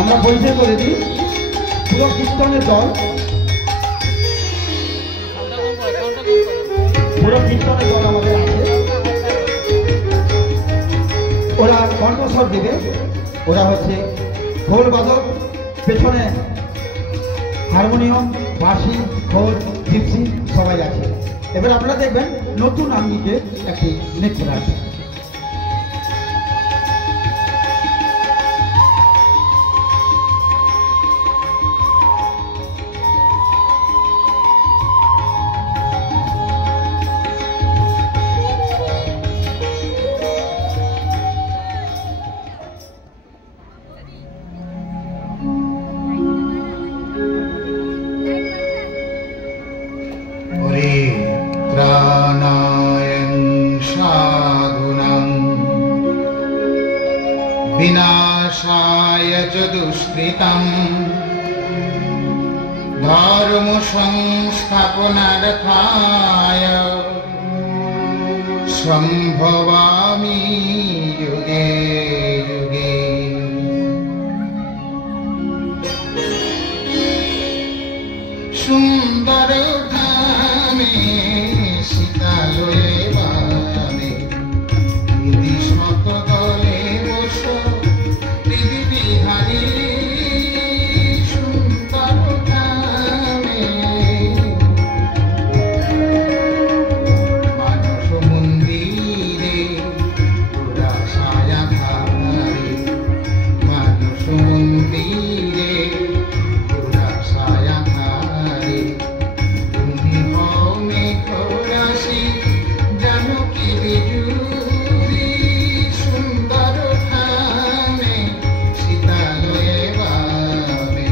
আমরা পরিচয় করে দিই, পুরো কীর্তনের দল, পুরো কীর্তনের দল আমাদের আছে। ওরা কণ্ঠস্বর দেবে, ওরা হচ্ছে খোল বাদক, পেছনে হারমোনিয়াম, বাঁশি, খোল, জিপসি সবাই আছে। এবার আপনারা দেখবেন নতুন আঙ্গিকে একটি নৃত্য আছে। विनाशाय च दुष्कृतं धर्म संस्थापनार्थाय संभवामि युगे युगे। सुंदर धामे सीतालये वामे विधि सकदले बस विधि बिहारी। सुंदर धामे मानस मंदिरे पूरा साया धारे मानस मंदिरे पूरा साया धारे তুমি হমে খরাসি জানকী বিজুরি। সুন্দর ধামে সীতালয়ে বামে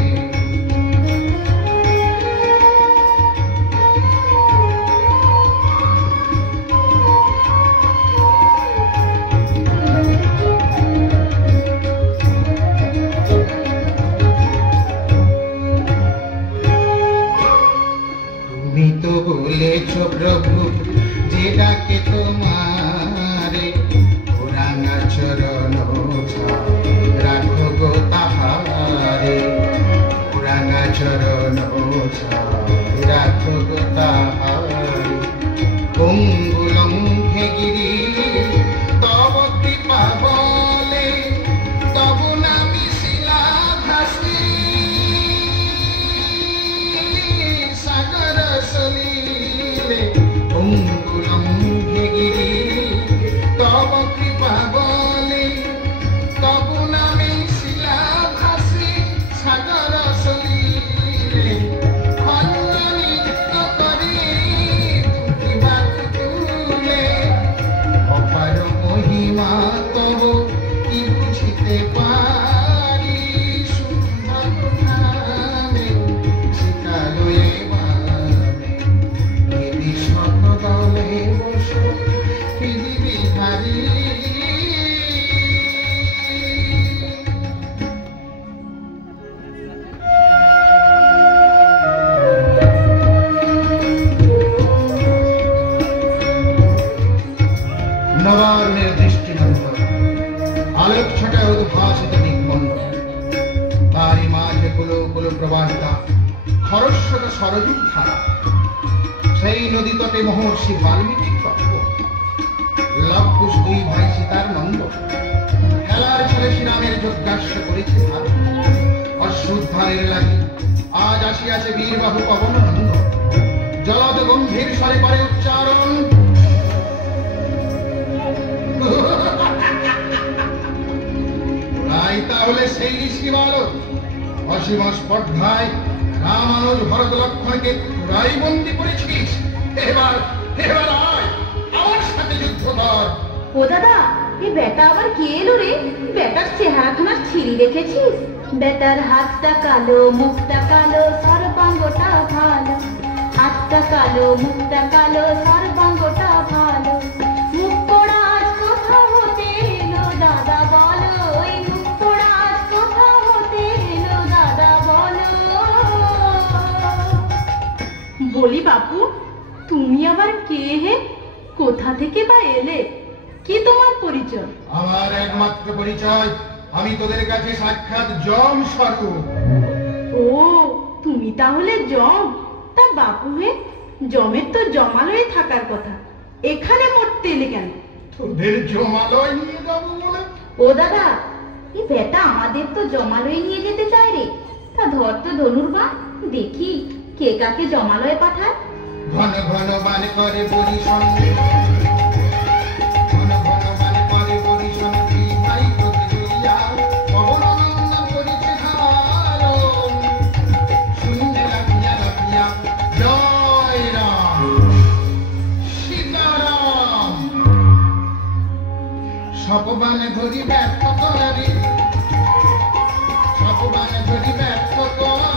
তুমি তো বলেছ প্রভু যে ডাকে তোমারে পুরানা চরণ রাখো গো তাহারে। পুরানা চরণ রাখো গো তাহারে। অঙ্গুলং হেগিরি তব কৃপা বলে তব নামি শিলা ভাসি। সাগর সলিলে অঙ্গুলং হেগিরি তব কৃপা বলে তব নামি শিলা ভাসি। সাগর সলিলে খঞ্জ নৃত্য করি তুলিবাকু তুলে। অপার মহিমা তব কি বুঝিতে পারি। সুন্দর ধামে সীতালয়ে বামে বিধি সকদলে বস বিধি বিহারী। নবারুণের দৃষ্টিনন্দ আলোক ছটায় উদ্ভাসিত দিগ্বন্ধ। তারই মাঝে কুলো কুলো প্রবাহিতা খরস্রোত সরযূপ ধারা। সেই নদী তটে মহর্ষি বাল্মীকির তত্ত্ব। লবকুশ দুই ভাই সীতার নন্দ খেলার ছেলে শ্রীরামের যজ্ঞাস্য করেছে ধার। অশ্রুদ্ধারের লাগি আজ আসিয়াছে বীরবাহু পবন নন্দ। জলদ গম্ভীর স্বরে করে উচ্চারণ। তাই তাহলে সেই শিবালক অসীম স্পর্ধায় রামানুজ ভরত লক্ষ্মণকে তোরাই বন্দী করেছিস। এবার এবার আয় আমার সাথে যুদ্ধ কর। ও দাদা, এ বেটা আবার কে এলো রে? বেটার চেহারাখানা ছিঁড়ি দেখেছিস? বেটার হাতটা কালো, মুখটা কালো, সর্বাঙ্গটা ভালো। হাতটা কালো, মুখটা কালো, সর্বাঙ্গটা ভালো। মুখ পোড়া আজ কোথা হতে এলো দাদা বলো? ওই মুখ পোড়া আজ কোথা হতে এলো দাদা বলো? বলি বাপু, তুমি আবার কে হে? কোথা থেকে বা এলে? কি তোমার পরিচয়? আমার একমাত্র পরিচয়, আমি তোদের কাছে সাক্ষাৎ যম স্বরূপ। ও, তুমি তাহলে যম? তা বাপু হে, জমের তো জমালয়ে থাকার কথা, এখানে মরতে এলে কেন? তোদের জমালয় নিয়ে যাবো বলে। ও দাদা, এই বেটা আমাদের তো জমালয়ে নিয়ে যেতে চায় রে। তা ধর তো ধনুর্বাণ, দেখি কে কাকে জমালয়ে পাঠায়। ঘন ঘন বান করে পরিশন, ঘন ঘন বান করে পরিশন, ভাই তোকে লইয়া অবলম্বন করিতে ধারণ। শুনতে লাগিয়া লাগিয়া জয় রাম সীতারাম। সপবান ধরি ব্যর্থ করে, সপবান ধরি ব্যর্থ করে।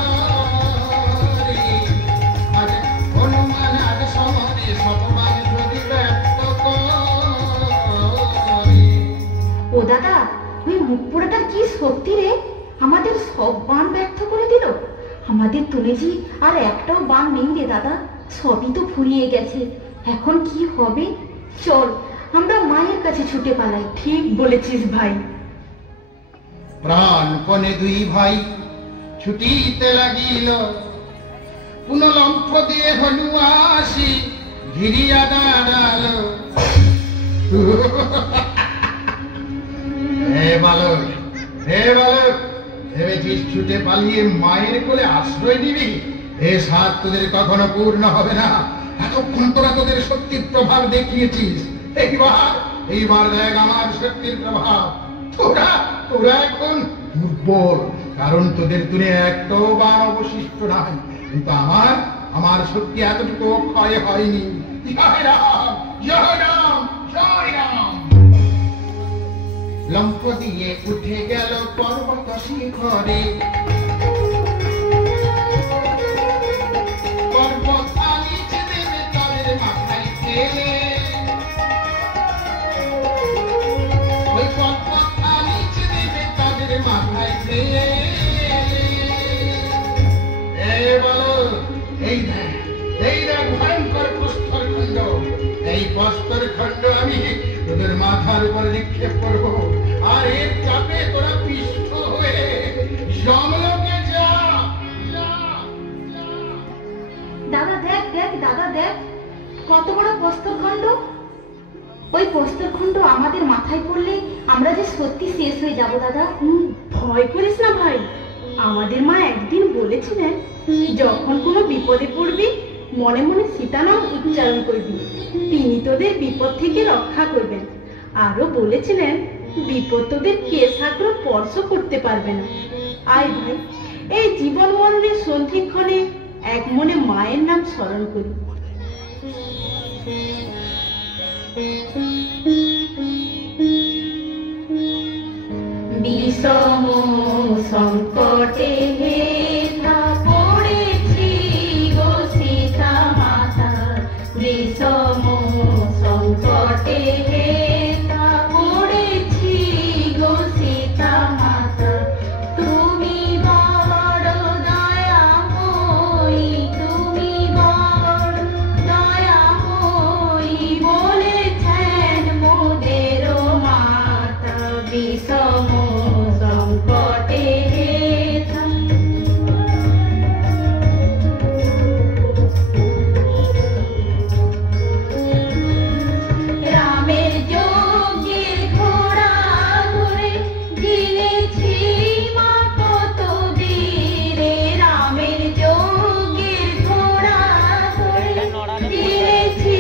আরে হনুমান আজ সমরে সপবান ধরি ব্যর্থ করে। ও দাদা, ওই মুখ পোড়াটা কি সত্যি রে? আমাদের সব বান ব্যর্থ করে দিল। আমাদের তুলেছি আর একটাও বান নেই রে দাদা, সবই তো ফুরিয়ে গেছে। এখন কি হবে? চল আমরা মায়ের কাছে ছুটে পালাই। ঠিক বলেছিস ভাই। প্রাণপণে দুই ভাই ছুটিতে লাগিল, পুনলম্ফ দিয়ে হনু আসি ঘিরিয়া দাঁড়ালো। হে বালক, হে বালক, ভেবেছিস ছুটে পালিয়ে মায়ের কোলে আশ্রয় দিবি? এ সাধ তোদের কখনো পূর্ণ হবে না। এতক্ষণ তোরা তোদের শক্তির প্রভাব দেখিয়েছিস, এইবার দেখ আমার শক্তির প্রভাব। তোরা তোরা এখন দুর্বল, কারণ তোদের তুলে একটাও বাণ অবশিষ্ট নাই। কিন্তু আমার শক্তি এতটুকু ক্ষয় হয়নি। জয় রাম, জয় রাম, জয় রাম। লম্ফ দিয়ে উঠে গেল পর্বত শিখরে, পর্বত নিচে দেবে তাদের মাথায় ফেলে। ওই পর্বত নিচে দেবে তাদের মাথায় ফেলে। এই দেখ ভয়ঙ্কর প্রস্তর খণ্ড। এই প্রস্তর খণ্ড আমি তোদের মাথার উপর নিক্ষেপ করবো, আর এর চাপে তোরা পিষ্ট হয়ে যমলোকে যা। দাদা দেখ দেখ, দাদা দেখ, কত বড় প্রস্তরখণ্ড। ওই প্রস্তরখণ্ড আমাদের মাথায় পড়লে আমরা যে সত্যি শেষ হয়ে যাব দাদা। ভয় করিস না ভাই, আমাদের মা একদিন বলেছিলেন, যখন কোনো বিপদে পড়বি মনে মনে সীতা নাম উচ্চারণ করবি, তিনি তোদের বিপদ থেকে রক্ষা করবেন। আরো বলেছিলেন, বিপদ তোদের কেশাগ্র স্পর্শ করতে পারবে না। আয় ভাই, এই জীবন মরণের সন্ধিক্ষণে এক মনে মায়ের নাম স্মরণ করি। বিষম সংকটে হেথা পড়েছি গো সীতা মাতা, বিষম সংকটে হেথা পড়েছি গো সীতা মাতা। তুমি বড় দয়াময়ী, তুমি বড় দয়াময়ী বলেছেন মোদের মাতা। বিষম সংকটে হেথা। রামের যোগের ঘোড়া ধরে গিলেছি মা কত বীরে, রামের যোগের ঘোড়া ধরে গিলেছি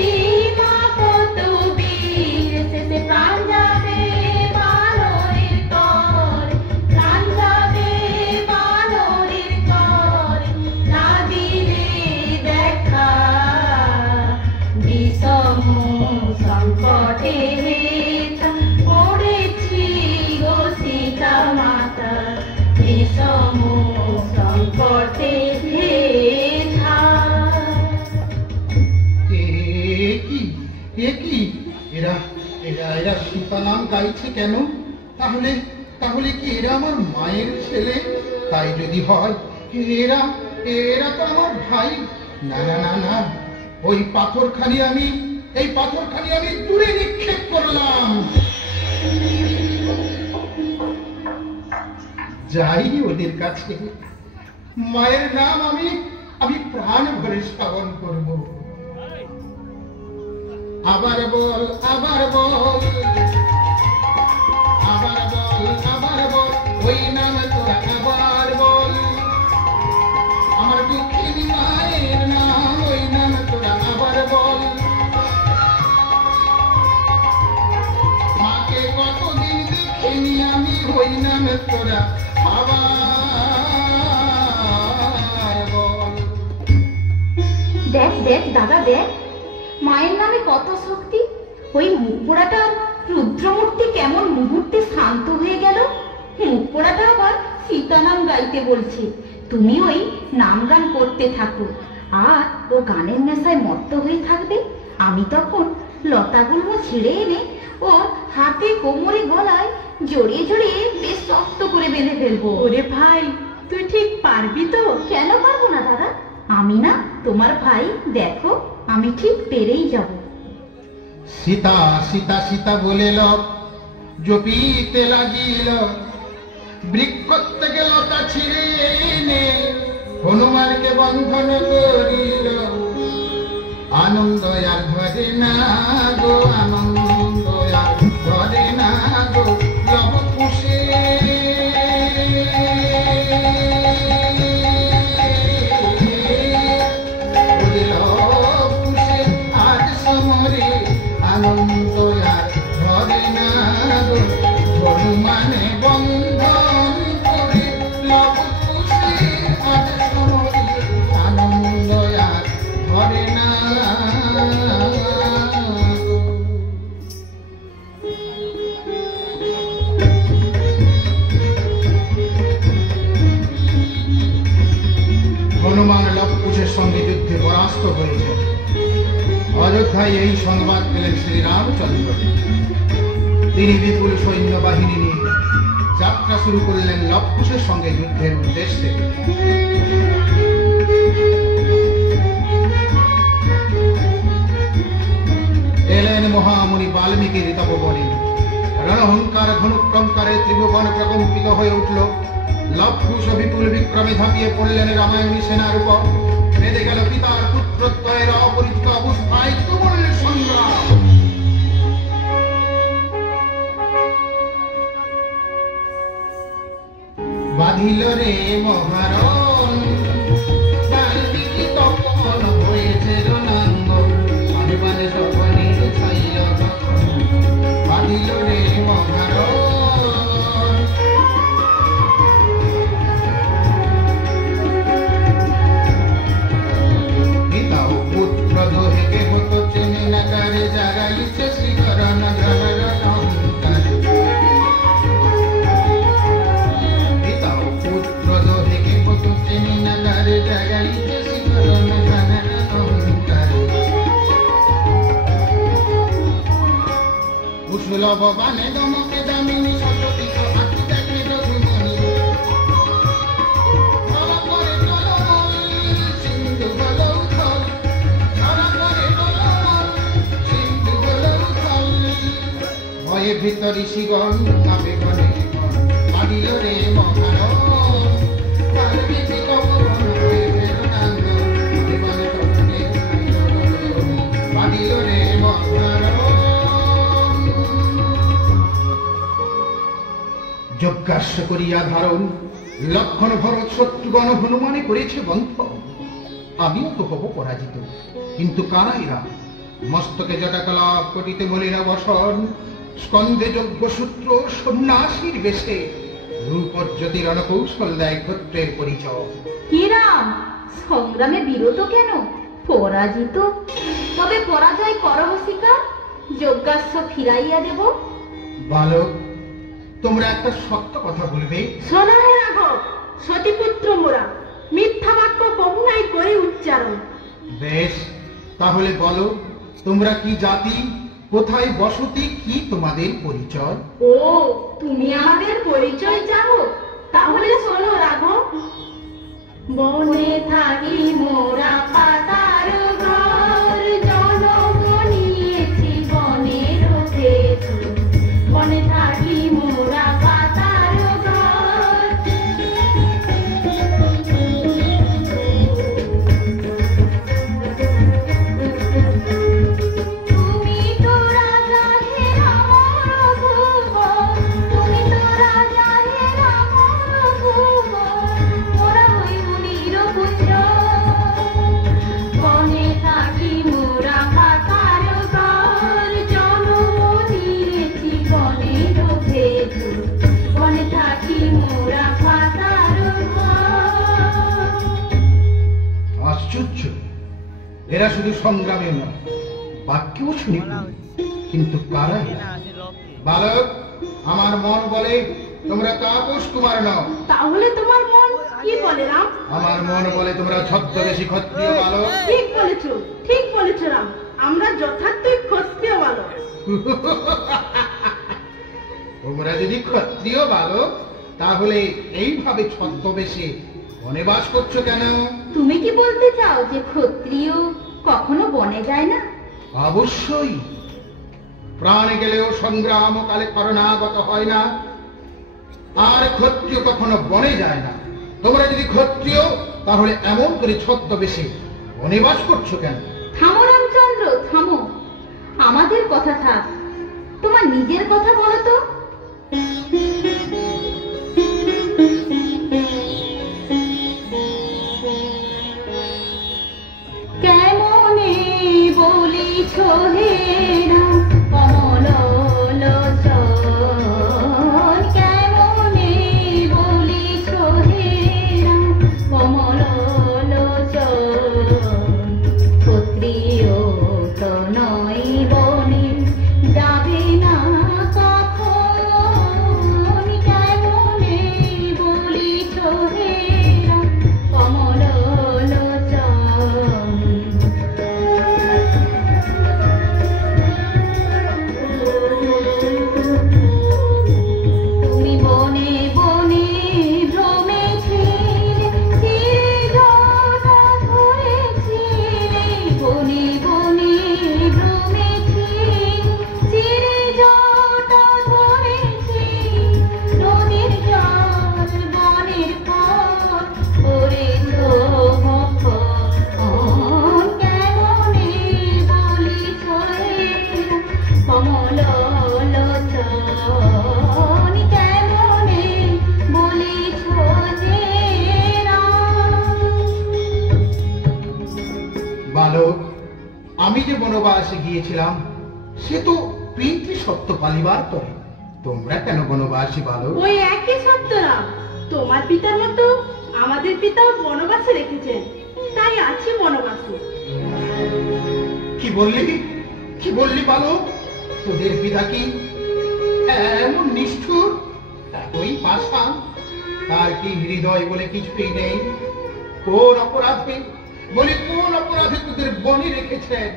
মা কত বীর। শেষে প্রাণ যাবে বানরের তরে, প্রাণ যাবে বানরের তরে, না দিলে দেখা। বিষম সংকটে হেথা পড়েছি গো সীতা মাতা, বিষম সংকটে হেথা। এরা এরা এরা সীতা নাম গাইছে কেন? তাহলে তাহলে কি এরা আমার মায়ের ছেলে? তাই যদি হয়, এরা এরা তো আমার ভাই। না না না না, ওই পাথরখানি আমি দূরে নিক্ষেপ করলাম। যাই ওদের কাছে, মায়ের নাম আমি প্রাণ ভরে শ্রবণ করব। আবার বল, আবার বল, আবার বল, আবার বল, ওই নাম তোরা আবার বল। আমার দুঃখিনী মায়ের নাম, ওই নাম তোরা আবার বল। মাকে কতদিন দেখিনি আমি, ওই নাম তোরা আবার বল। দেখ দেখ দাদা দেখ, মায়ের নামে কত শক্তি। ওই মুখ পোড়াটা রুদ্রমূর্তি কেমন মুহূর্তে শান্ত হয়ে গেল। মুখ পোড়াটা আবার সীতা নাম গাইতে বলছে। তুমি ওই নাম গান করতে থাকো, আর ও গানের নেশায় মত্ত হয়ে থাকবে। আমি তখন লতাগুলো ছিঁড়ে এনে ওর হাতে, কোমরে, গলায় জড়িয়ে জড়িয়ে বেশ শক্ত করে বেঁধে ফেলবো। ওরে ভাই, তুই ঠিক পারবি তো? কেন পারবো না দাদা, আমি না তোমার ভাই, দেখো আমি ঠিক পেরেই যাব। সীতা সীতা সীতা বলে লোক জপিতে লাগিল, বৃক্ষ থেকে লতা ছিঁড়ে এনে হনুমানকে বন্ধন করিল। আনন্দ আর ধরে না গো, আনন্দ আর ধরে না গো, লব খুশি আজ সমরে, আনন্দ আর ধরে না গো, হনুমানে বন্ধন করে লব খুশি আজ সমরে, আনন্দ আর ধরে না গো। হনুমান লবকুশের সঙ্গে যুদ্ধে পরাস্ত হয়েছে। অযোধ্যায় এই সংবাদ পেলেন শ্রীরামচন্দ্র। তিনি বিপুল সৈন্যবাহিনী নিয়ে যাত্রা শুরু করলেন লবকুশের সঙ্গে যুদ্ধের উদ্দেশ্যে। এলেন মহামুনি বাল্মীকির তপবনে। রণহংকার ধনুক্রমকারে ত্রিভুবন প্রকম্পিত হয়ে উঠল। লবকুশ বিপুল বিক্রমে ঝাঁপিয়ে পড়লেন রামায়ণী সেনার উপর। বেঁধে গেল পিতার পুত্রত্বয়ের অপরিচিত অবস্থায় তুমুল সংগ্রাম। বাঁধিল রে মহারণ, বাল্মীকি তপন হয়েছে রণাঙ্গন, হনুমানে তপনের ছাইল তখন। বাঁধিল রে মহারণ, পিতা ও পুত্র দোহেকে হতো চেনে না কারে, জাগাইছে শ্রীকরণ ঘন অহংকারে। পিতা ও পুত্র দোহেকে হতো চেনে না কারে, জাগাইছে শ্রীকরণ ঘন অহংকারে। কুশলভ বানে দমকে দামিনী শতপিত আঁকি দেখে রঘুমণি। ধরা পড়ে টলমল, সিন্ধু হলো উথল, ধরা পড়ে টলমল, সিন্ধু হলো উথল। ভয়ে ভিতর ঋষিগণ কাঁপে বনে বন, বাঁধিল রে মহারণ, বাল্মীকি তপবন হয়েছে রণাঙ্গন, হনুমানে তপনের ছাইল তখন। বাঁধিল রে মহারণ। যজ্ঞাস্য করিয়া ধারণ, লক্ষণ ভরত শত্রুগণ হনুমানে করেছে বন্ধন। আমিও তো হব পরাজিত, কিন্তু কানাইরা মস্তকে জটাকলাপ কটিতে মলিনা বসন, স্কন্ধে যজ্ঞসূত্র সন্ন্যাসীর বেশে, রূপজ্যোতি রণকৌশল দেয় ক্ষত্রের পরিচয়। কি রাম, সংগ্রামে বিরত কেন? পরাজিত? তবে পরাজয় করহ শিকার, যজ্ঞাস্য ফিরাইয়া দেব। বালক, তোমরা একটা সত্য কথা বলবে? শোনো হে রাঘব, সতীপুত্র মোরা, মিথ্যা বাক্য কবু নাই করে উচ্চারণ। বেশ, তাহলে বলো তোমরা কি জাতি, কোথায় বসতি, কি তোমাদের পরিচয়? ও, তুমি আমাদের পরিচয় চাও? তাহলে শোনো রাঘব। বনে থাকি মোরা পাতার ঘর, এরা শুধু সংগ্রামে নয়, বাক্যেও শুনি, কিন্তু কারা এরা? বালক, আমার মন বলে তোমরা তাপস কুমার নও। তাহলে তোমার মন কি বলে রাম? আমার মন বলে তোমরা ছদ্মবেশী ক্ষত্রিয় বালক। ঠিক বলেছো রাম, আমরা যথার্থই ক্ষত্রিয় বালক। তোমরা যদি ক্ষত্রিয় বালক, তাহলে এইভাবে ছদ্মবেশে বনে বাস করছো কেন? তুমি কি বলতে চাও যে ক্ষত্রিয় কখনো বনে যায় না? অবশ্যই, প্রাণে গেলেও সংগ্রাম কালে করণাগত হয় না, আর ক্ষত্রিয় কখনো বনে যায় না। তোমরা যদি ক্ষত্রিয়, তাহলে এমন করে ছদ্মবেশে বনে বাস করছো কেন? থামো রামচন্দ্র, থামো। আমাদের কথা থাক, তোমার নিজের কথা বলো তো। কেমনে বলিছ হে রাম কমল লোচন, কেমনে বলিছ হে রাম কমল লোচন, ক্ষত্রিয় তো নয় বনে যাবে না কখন, কেমনে বলিছ হে রাম কমল লোচন। তুমি বনে বনে ভ্রমেছিলে, চিরে জটা ধরেছিলে, বনে বনে ভ্রমেছিলে, চিরে জটা ধরেছিলে, নদীর জল বনের ফল করেছ ভক্ষণ, কেমনে বলিছ হে কমল লোচন, কেমনে বলিছ যে রাম। বালক, আমি যে বনবাসে গিয়েছিলাম সে তো পিতৃ সত্য পালিবার তরে। তোমরা কেন বনবাসী বালক? ওই একই সত্য রাম, তোমার পিতার মতো আমাদের পিতাও বনবাসে রেখেছেন, তাই আছি বনবাসে। কি বললি, কি বললি বালক? তোদের পিতা কি এমন নিষ্ঠুর, এতই পাষাণ? তার কি হৃদয় বলে কিছুই নেই? কোন অপরাধে বলি, কোন অপরাধে তোদের বনে রেখেছেন?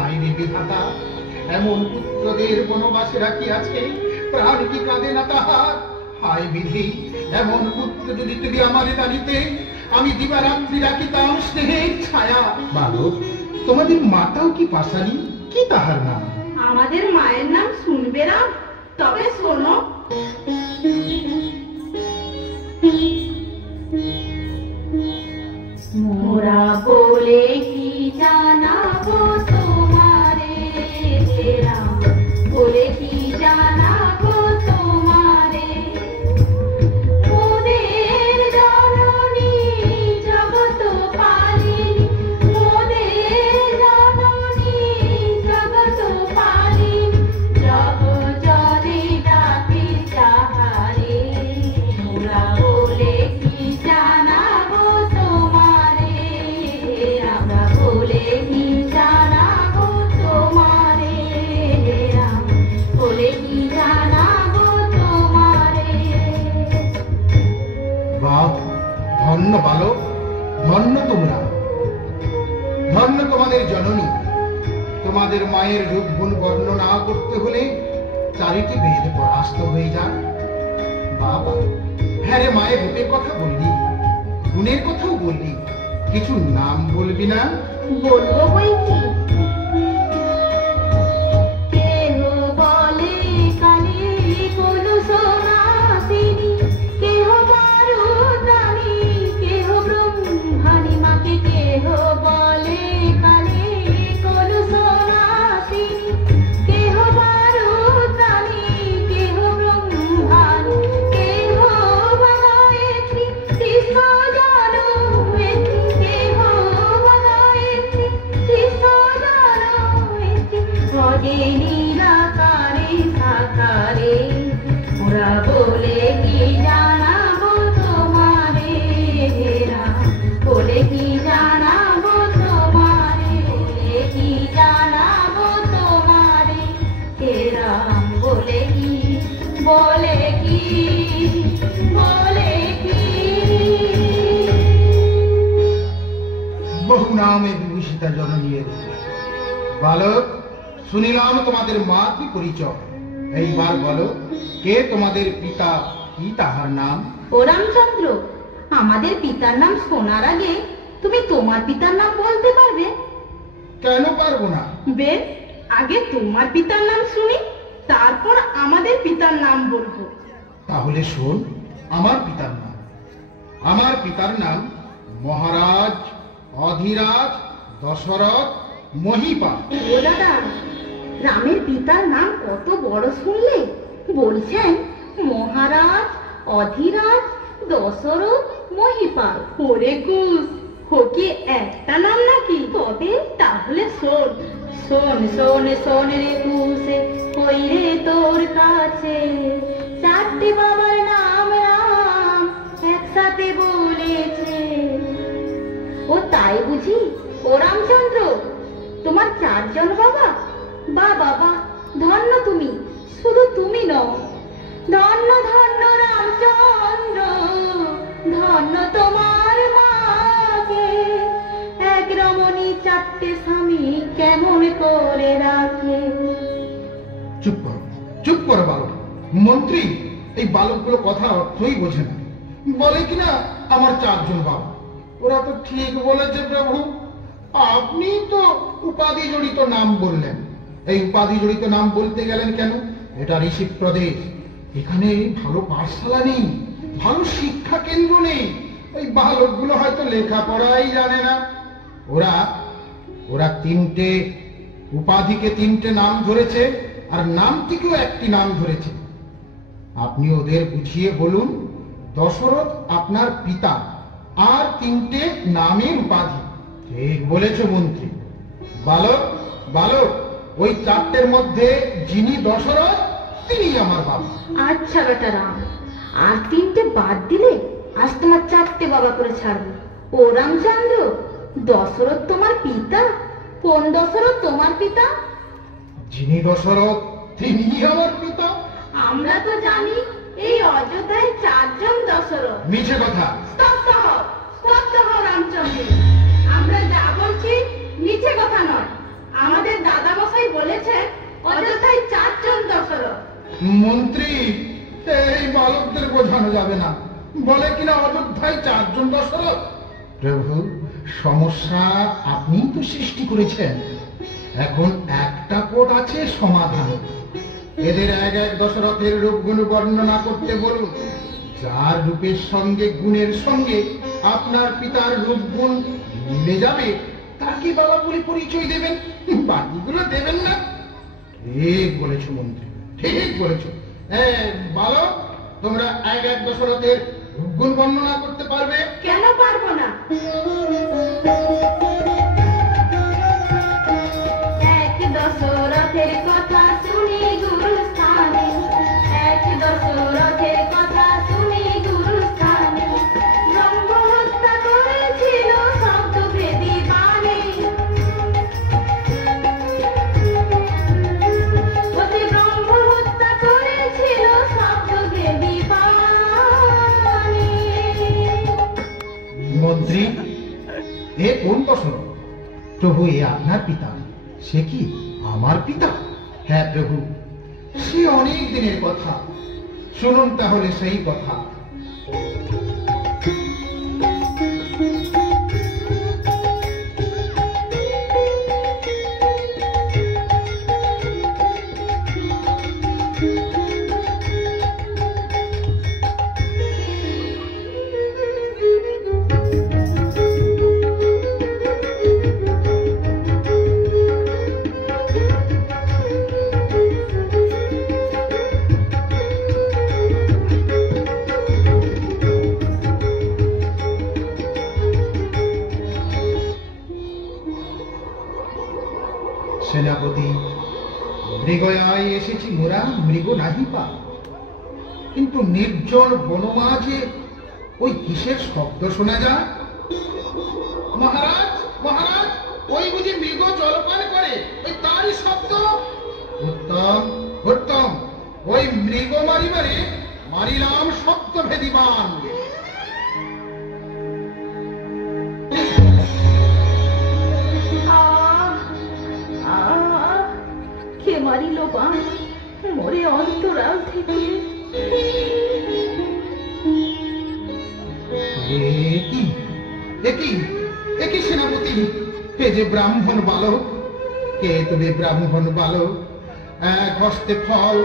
আইনি বিধাতা এমন পুত্রদের বনবাসে রাখিয়াছে, প্রাণ কি কাঁদে না তাহার? হায় বিধি, এমন পুত্র যদি তুমি আমার দাঁড়িতে, আমি দিবারাত্রি রাখিতাম স্নেহের ছায়া। বালক, তোমাদের মাতাও কি পাশানি? কি তাহার নাম? আমাদের মায়ের নাম শুনবে রাম? তবে শোনো। মোরা বলে কি জানাবো তোমারে রাম, বলে কি জানাবো তোমারে, মোদের জননী জগত পালিনী, মোদের জননী জগত পালিনী, জগ জলে ডাকে যাহারে, মোরা বলে কি জানাবো তোমারে, আমরা বলে কি জানাবো তোমারে রাম, বলে কি জানাবো তোমারে। বাপ, ধন্য বালক, ধন্য তোমরা, ধন্য তোমাদের জননী। তোমাদের মায়ের রূপ গুণ বর্ণনা করতে হলে চারিটি বেদ পরাস্ত হয়ে যায়। বাবা, হ্যাঁ রে, মায়ের রূপের কথা বললি, গুণের কথাও বললি, কিছু নাম বলবি না? বলবো বই কি, কেহ বলে কালী কলুষনাশিনী, কেহ বারুদানি, কেহ ব্রহ্মাণী মাকে, কেহ বলে কালী কলুষনাশিনী, কেহ বারুদানি, কেহ ব্রহ্মাণী, কেহ গায়ত্রী, কৃষ্ণ জানো কেহ গায়ত্রী, কৃষ্ণ জানো ভজে নীলাকারে সাকারে, ওরা বলে কি জানাবো তোমারে রাম, বলে কি জানাবো তোমারে সুনামে বিভূষিতা জননীর। বালক, শুনিলাম তোমাদের মাতৃ পরিচয়। এইবার বলো, কে তোমাদের পিতা, কি তাহার নাম? ও রামচন্দ্র, আমাদের পিতার নাম শোনার আগে তুমি তোমার পিতার নাম বলতে পারবে? কেন পারবো না? বেশ, আগে তোমার পিতার নাম শুনি, তারপর আমাদের পিতার নাম বলবো। তাহলে শোন আমার পিতার নাম। আমার পিতার নাম মহারাজ অধীরাজ দশরথ মহীপাল। ও দাদা, রামের পিতার নাম কত বড় শুনলে! বলছেন মহারাজ অধীরাজ দশরথ মহীপাল। ওরে কুস, হোকে একটা নাম নাকি? তবে তাহলে শোন। শোন শোন শোন রে কুসে, কই রে তোর কাছে চারটি বাবার নাম রাম একসাথে বলেছে। ও তাই বুঝি? ও রামচন্দ্র, তোমার চারজন বাবা? বা বাবা, ধন্য তুমি, শুধু তুমি নও, ধন্য ধন্য রামচন্দ্র, ধন্য তোমার মাকে। এক রমণী চারটে স্বামী কেমন করে রাখে। চুপ করো বালক। মন্ত্রী এই বালকগুলো কথা অর্থই বোঝে না। বলে কিনা আমার চারজন বাবা। ওরা তো ঠিক বলেছে প্রভু। আপনি তো উপাধি জড়িত নাম বললেন। এই উপাধি জড়িত নাম বলতে গেলেন কেন? এটা ঋষি প্রদেশ, এখানে ভালো পাঠশালা নেই, ভালো শিক্ষা কেন্দ্র নেই। এই বালকগুলো হয়তো লেখাপড়াই জানে না। ওরা তিনটে উপাধিকে তিনটে নাম ধরেছে, আর নামটিকেও একটি নাম ধরেছে। আপনি ওদের বুঝিয়ে বলুন, দশরথ আপনার পিতা, আর তিনটে নামের উপাধি। ঠিক বলেছ মন্ত্রী। বালক বালক, ওই চারটের মধ্যে যিনি দশরথ তিনি আমার বাবা। আচ্ছা বেটা রাম, আর তিনটে বাদ দিলে আজ তোমার চারটে বাবা করে ছাড়বো। ও রামচন্দ্র, দশরথ তোমার পিতা? কোন দশরথ তোমার পিতা? যিনি দশরথ তিনি আমার পিতা। আমরা তো জানি এই অযোধ্যায় চারজন দশরথ। মিছে কথা। স্তব্ধ হও, স্তব্ধ হও রামচন্দ্র। আমরা যা বলছি মিছে কথা নয়। আমাদের দাদা মশাই বলেছেন অযোধ্যায় চারজন দশরথ। মন্ত্রী, এই বালকদের বোঝানো যাবে না। বলে কিনা অযোধ্যায় চারজন দশরথ। প্রভু, সমস্যা আপনি তো সৃষ্টি করেছেন। এখন একটা পদ আছে সমাধান। এদের এক এক দশরথের রূপগুণ বর্ণনা করতে বলুন। যার রূপের সঙ্গে গুণের সঙ্গে আপনার পিতার রূপগুণ মিলে যাবে তাকে বাবা বলে পরিচয় দেবেন, বাকিগুলো দেবেন না। ঠিক বলেছ মন্ত্রী, ঠিক বলেছ। বালক, তোমরা এক এক দশরথের রূপগুণ বর্ণনা করতে পারবে? কেন পারবো না? এক দশরথের কথা শুনি গুরুস্থানে, এক দশরথের কথা শুনি গুরুস্থানে, ব্রহ্ম হত্যা করেছিল শব্দভেদী বাণে। ওতে ব্রহ্ম হত্যা করেছিল শব্দভেদী বাণে। মন্ত্রী, এ কোন দশরথ? প্রভু, এ আপনার পিতা। সে কি আমার পিতা? হ্যাঁ প্রভু, সে অনেক দিনের কথা। শুনুন তাহলে সেই কথা। সেনাপতি, মৃগয়ায় এসেছি মোরা, মৃগ নাহি পা। কিন্তু নির্জন বনমাঝে ওই কিসের শব্দ শোনা যায়? মহারাজ মহারাজ, ওই বুঝি মৃগ জলপান করে, ওই তারই শব্দ। উত্তম উত্তম, ওই মৃগ মারিবারে মারিলাম শব্দভেদী বাণ। কে মারিল বাণ মোরে অন্তরাল থেকে। একই সেনাপতি, হে যে ব্রাহ্মণ বালক, কে তুমি ব্রাহ্মণ বালক? এক হস্তে ফল,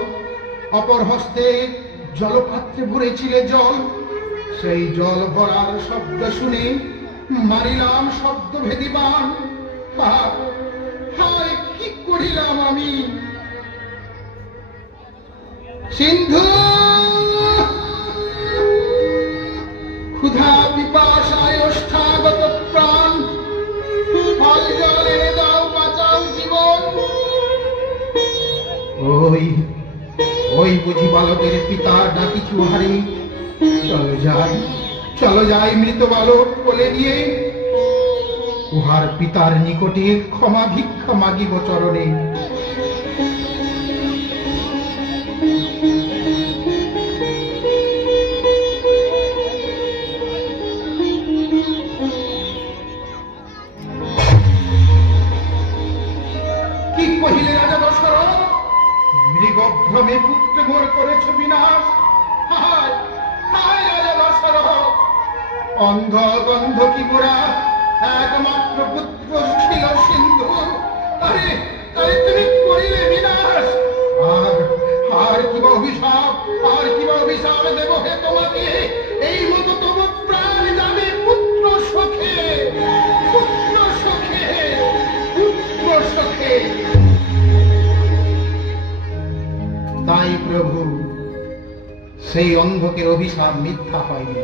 অপর হস্তে জলপাত্রে ভরেছিলে জল। সেই জল ভরার শব্দ শুনে মারিলাম শব্দ ভেদি বাণ। হায় কি করিলাম আমি! সিন্ধু ক্ষুধা পিপাসায় ওষ্ঠাগত প্রাণ, ফল জল এনে দাও, বাঁচাও জীবন। ওই বুঝি বালকের পিতা ডাকিছু হারি। চলো যাই মৃত বালক কোলে নিয়ে, উহার পিতার নিকটে ক্ষমা ভিক্ষা মাগিব চরণে। কি কহিলে রাজা দশরথ? মৃগভ্রমে পুত্র মোর করেছ বিনাশ। হায় হায় রাজা দশরথ, অন্ধ গন্ধ কি মোরা, একমাত্র পুত্র ছিল সিন্ধু। আরে আরে তুমি করিলে বিনাশ। আর কিবা অভিশাপ, আর কিবা অভিশাপ দেব হে তোমাকে? এই মতো তবু প্রাণ যাবে পুত্র সুখে, পুত্র সুখে, পুত্র সুখে। তাই প্রভু, সেই অন্ধকের অভিশাপ মিথ্যা হয়নি,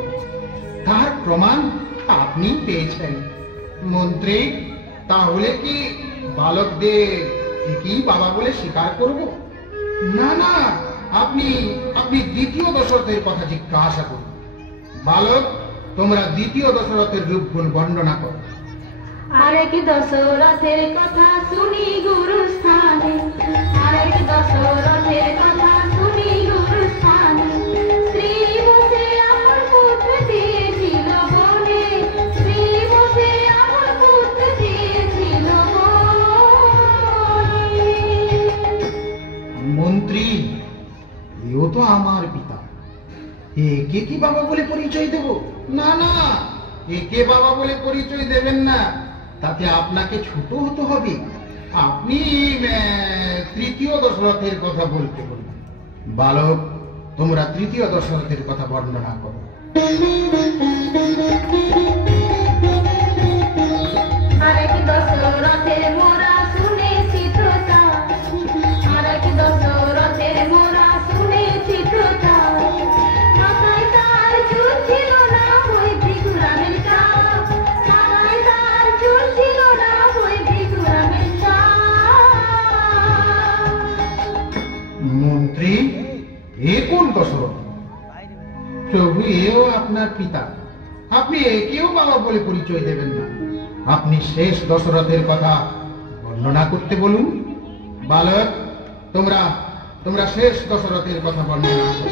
তার প্রমাণ আপনি পেয়েছেন। মন্ত্রী, তাহলে কি বালকদের কি বাবা বলে স্বীকার করব? না না, আপনি দ্বিতীয় দশরথের কথা জিজ্ঞাসা করুন। বালক, তোমরা দ্বিতীয় দশরথের রূপগুণ বর্ণনা করো। আরেক দশরথের কথা শুনি গুরু স্থানে, আরেক দশরথের কথা শুনি গুরু স্থানে। শ্রী বসে আমার পুত্র দিয়েছিল বনে, শ্রী বসে আমার পুত্র দিয়েছিল বনে। মন্ত্রী, এও তো আমার পিতা, একে কি বাবা বলে পরিচয় দেব? না না, একে বাবা বলে পরিচয় দেবেন না, তাতে আপনাকে ছোট হতে হবে। আপনি তৃতীয় দশরথের কথা বলতে বলবেন। বালক, তোমরা তৃতীয় দশরথের কথা বর্ণনা করো। আরেক দশরথের মোরা শুনেছি কথা, আরেক দশরথের মোরা শুনেছি কথা। মাথায় তার চুল ছিল না ওই ভিখুরামের চাপ, মাথায় তার চুল ছিল না ওই ভিখুরামের চাপ। মন্ত্রী, এ কোন দশরথ? প্রভু, এও আপনার পিতা, আপনি একেও বাবা বলে পরিচয় দেবেন না। আপনি শেষ দশরথের কথা বর্ণনা করতে বলুন। বালক, তোমরা শেষ দশরথের কথা বর্ণনা করো।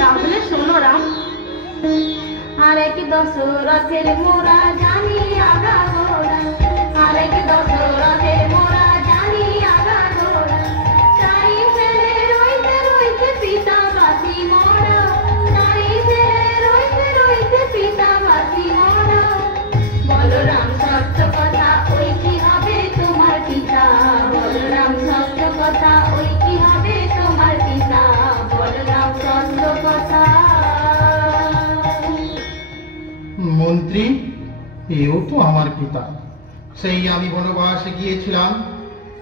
তাহলে শোনো রাম। আরেক দশরথের মোরা জানি আগা গোড়া, আরেক দশরথের মোরা জানি আগা গোড়া। তাই ফেলে রইতে রইতে পিতা বাসি মোরা, তাই ফেলে রইতে রইতে পিতা বাসি মোরা। বলরাম সত্য কথা, ওই কি হবে তোমার পিতা? বলরাম সত্য কথা, ওই কি হবে তোমার পিতা? বলরাম সত্য কথা। মন্ত্রী, এও তো আমার পিতা। সেই আমি বনবাসে গিয়েছিলাম,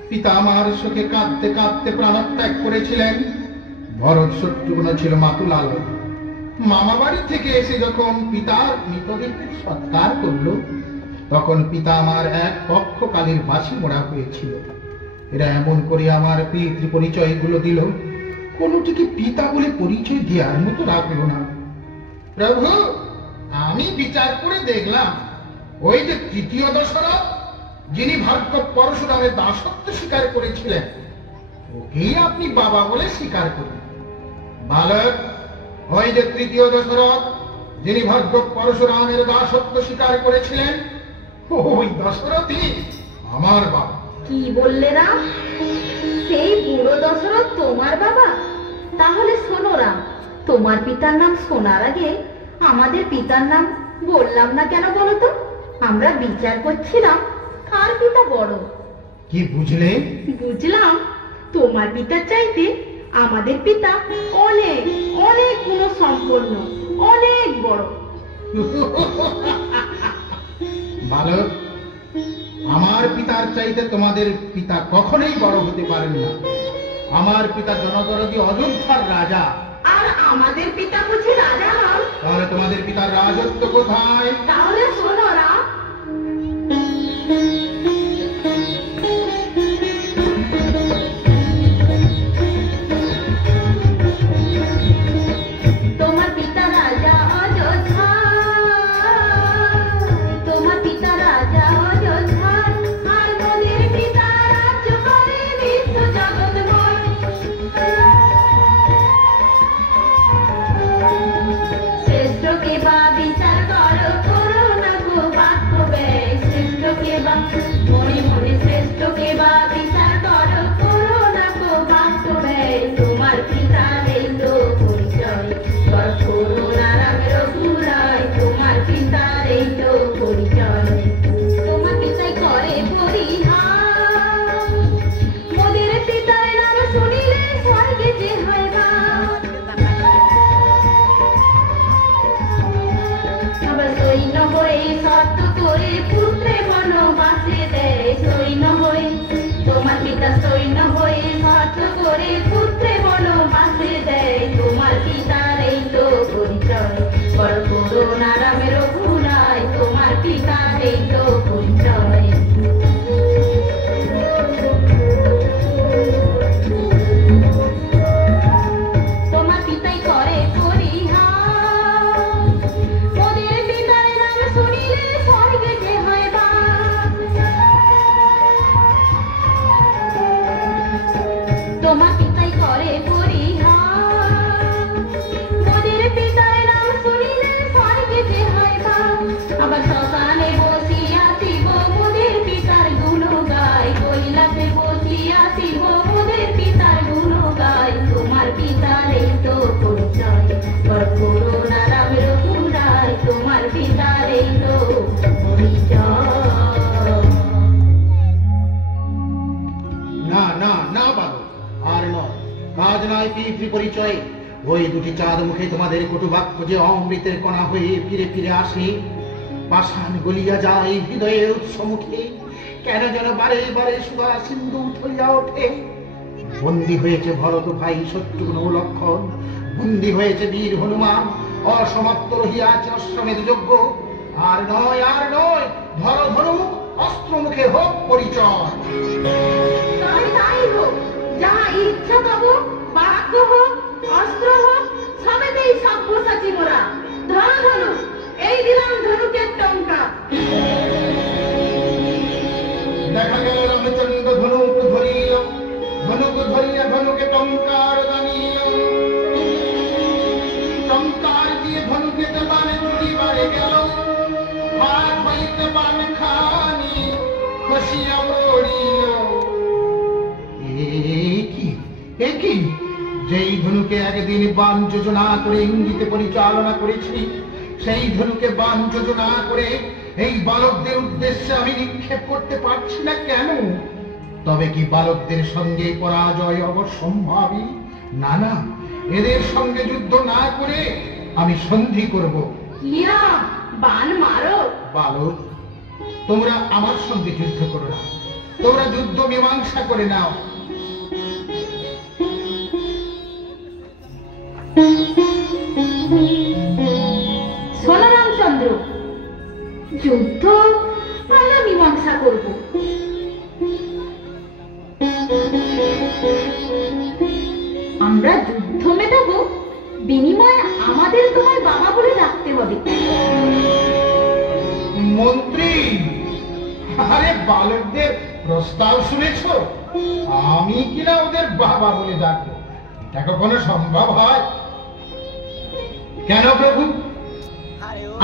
পিতা আমার শোকে কাঁদতে কাঁদতে প্রাণত্যাগ করেছিলেন। ভরত শত্রুঘ্ন ছিল মাতুলাল। মামা বাড়ি থেকে এসে যখন পিতার মৃতদেহের সৎকার করলো, তখন পিতা আমার এক পক্ষকালের বাসি মোড়া হয়েছিল। এরা এমন করে আমার পিতৃ পরিচয়গুলো দিল, কোনটিকে পিতা বলে পরিচয় দেওয়ার মতো রাখলো না। প্রভু, আমি বিচার করে দেখলাম, ওই যে তৃতীয় দশরথ, যিনি ভাগ্য পরশুরামের দাসত্ব স্বীকার করেছিলেন, ওকেই আপনি বাবা বলে স্বীকার করুন। বালক, ওই যে তৃতীয় দশরথ, যিনি ভাগ্য পরশুরামের দাসত্ব স্বীকার করেছিলেন, ওই দশরথই আমার বাবা। কি বললে রাম? সেই বুড়ো তোমার পিতার নাম শোনার আগে আমাদের পিতার নাম বললাম না কেন বলো তো? আমরা বিচার করছিলাম কার পিতা বড়। কি বুঝলে? বুঝলাম তোমার পিতার চাইতে আমাদের পিতা অনেক অনেক গুণসম্পন্ন, অনেক বড়। বালক, আমার পিতার চাইতে তোমাদের পিতা কখনোই বড় হতে পারেন না। আমার পিতা জনদরদী অযোধ্যার রাজা। আর আমাদের পিতা বুঝি রাজা নন? তাহলে তোমাদের পিতার রাজত্ব কোথায়? তাহলে শোনো না, তোমার পিতা রাজা অযোধ্যা, তোমার পিতা রাজা অযোধ্যা, আর মোদের পিতা রাজ্য করে বিশ্ব জগৎময়। শ্রেষ্ঠকে বা বিচার করো, করো না গো বাক্য ব্যয়। শ্রেষ্ঠকে বা মনে মনে শ্রেষ্ঠকে বা বিচার করো, করো না গো বাক্য ব্যয়। তোমার পিতার এই তো পরিচয়, করুণা রাম রঘুরায়। তোমার পিতার এই তো পরিচয়, তোমার পিতাই করে পরিহার। মোদের পিতার নাম শুনিলে স্বর্গে যে হয় বাস। আবার সৈন্য হয়ে সত্য করে পুত্রে বনবাসে দেয়। সৈন্য হয়ে তোমার পিতা সৈন্য হয়ে সত্য করে পুত্রে বনবাসে দেয়। তোমার পিতার এই তো পরিচয়, করুণা রাম রঘুরায়। তোমার পিতার এই তো পরিচয়। তোমার পিতাই করে পরিহার। মোদের পিতার নাম শুনিলে স্বর্গে যে হয় বাস। তোমার পিতাই করে পরিহার। মোদের পিতার নাম শুনিলে স্বর্গে যে হয় বাস। আবার শ্মশানে বসিয়া শিব মোদের পিতার গুণ গায়। কৈলাসে বসিয়া শিব মোদের পিতার গুণ গায়। তোমার পিতার এই তো পরিচয়, করুণা রাম রঘুরায়। তোমার পিতার এই তো পরিচয়। না না না বালক, আর নয়, কাজ নয় পিতৃ পরিচয়। ওই দুটি চাঁদ মুখে তোমাদের কটু বাক্য যে অমৃতের কণা হয়ে ফিরে ফিরে আসে, পাষাণ গলিয়া যায় হৃদয়ের উৎসমুখে, কেন যেন বারে বারে সুধা সিন্ধু উঠইয়া ওঠে। বন্দী হয়েছে ভরত ভাই শত্রুঘ্ন লক্ষণ, বন্দী হয়েছে বীর হনুমান, অসমাপ্ত রহিয়াছে অশ্বমেধ যজ্ঞ। আর নয় আর নয়, ধর ধরুক অস্ত্র মুখে হোক পরিচয়। তবে তাই হোক, যাহা ইচ্ছা তব, বাক্য হোক অস্ত্র হোক, সবেতেই সব্যসাচী মোরা। ধর ধনু, এই দিলাম ধনুকের টঙ্কা। দেখা গেল রামচন্দ্র ধনুক ধরিল, ধনুক ধরিয়া ধনুকে টঙ্কার দানিল। টঙ্কার দিয়ে ধনুকে বানে চুড়িবারে গেল, হাত হইতে বান খানি খসিয়া পড়িল। এ কি, যেই ধনুকে একদিন বান যোজনা করে ইঙ্গিতে পরিচালনা করেছি, সেই ধনুকে বান যোজনা করে এই বালকদের উদ্দেশ্যে আমি নিক্ষেপ করতে পারছি না কেন? তবে কি বালকদের সঙ্গে পরাজয় অবশ্যম্ভাবী? না না, এদের সঙ্গে যুদ্ধ না করে আমি সন্ধি করব। ইয়া, বান মারো। বালক, তোমরা আমার সঙ্গে যুদ্ধ করো না, তোমরা যুদ্ধ মীমাংসা করে নাও। শোনো রামচন্দ্র, যুদ্ধ আমরা মীমাংসা করব। আমরা যুদ্ধ মেটাবো, বিনিময়ে আমাদের তোমার বাবা বলে ডাকতে হবে। মন্ত্রী, আরে বালকদের প্রস্তাব শুনেছ? আমি কিনা ওদের বাবা বলে ডাকবো? এটা কখনো সম্ভব হয়? কেন প্রভু,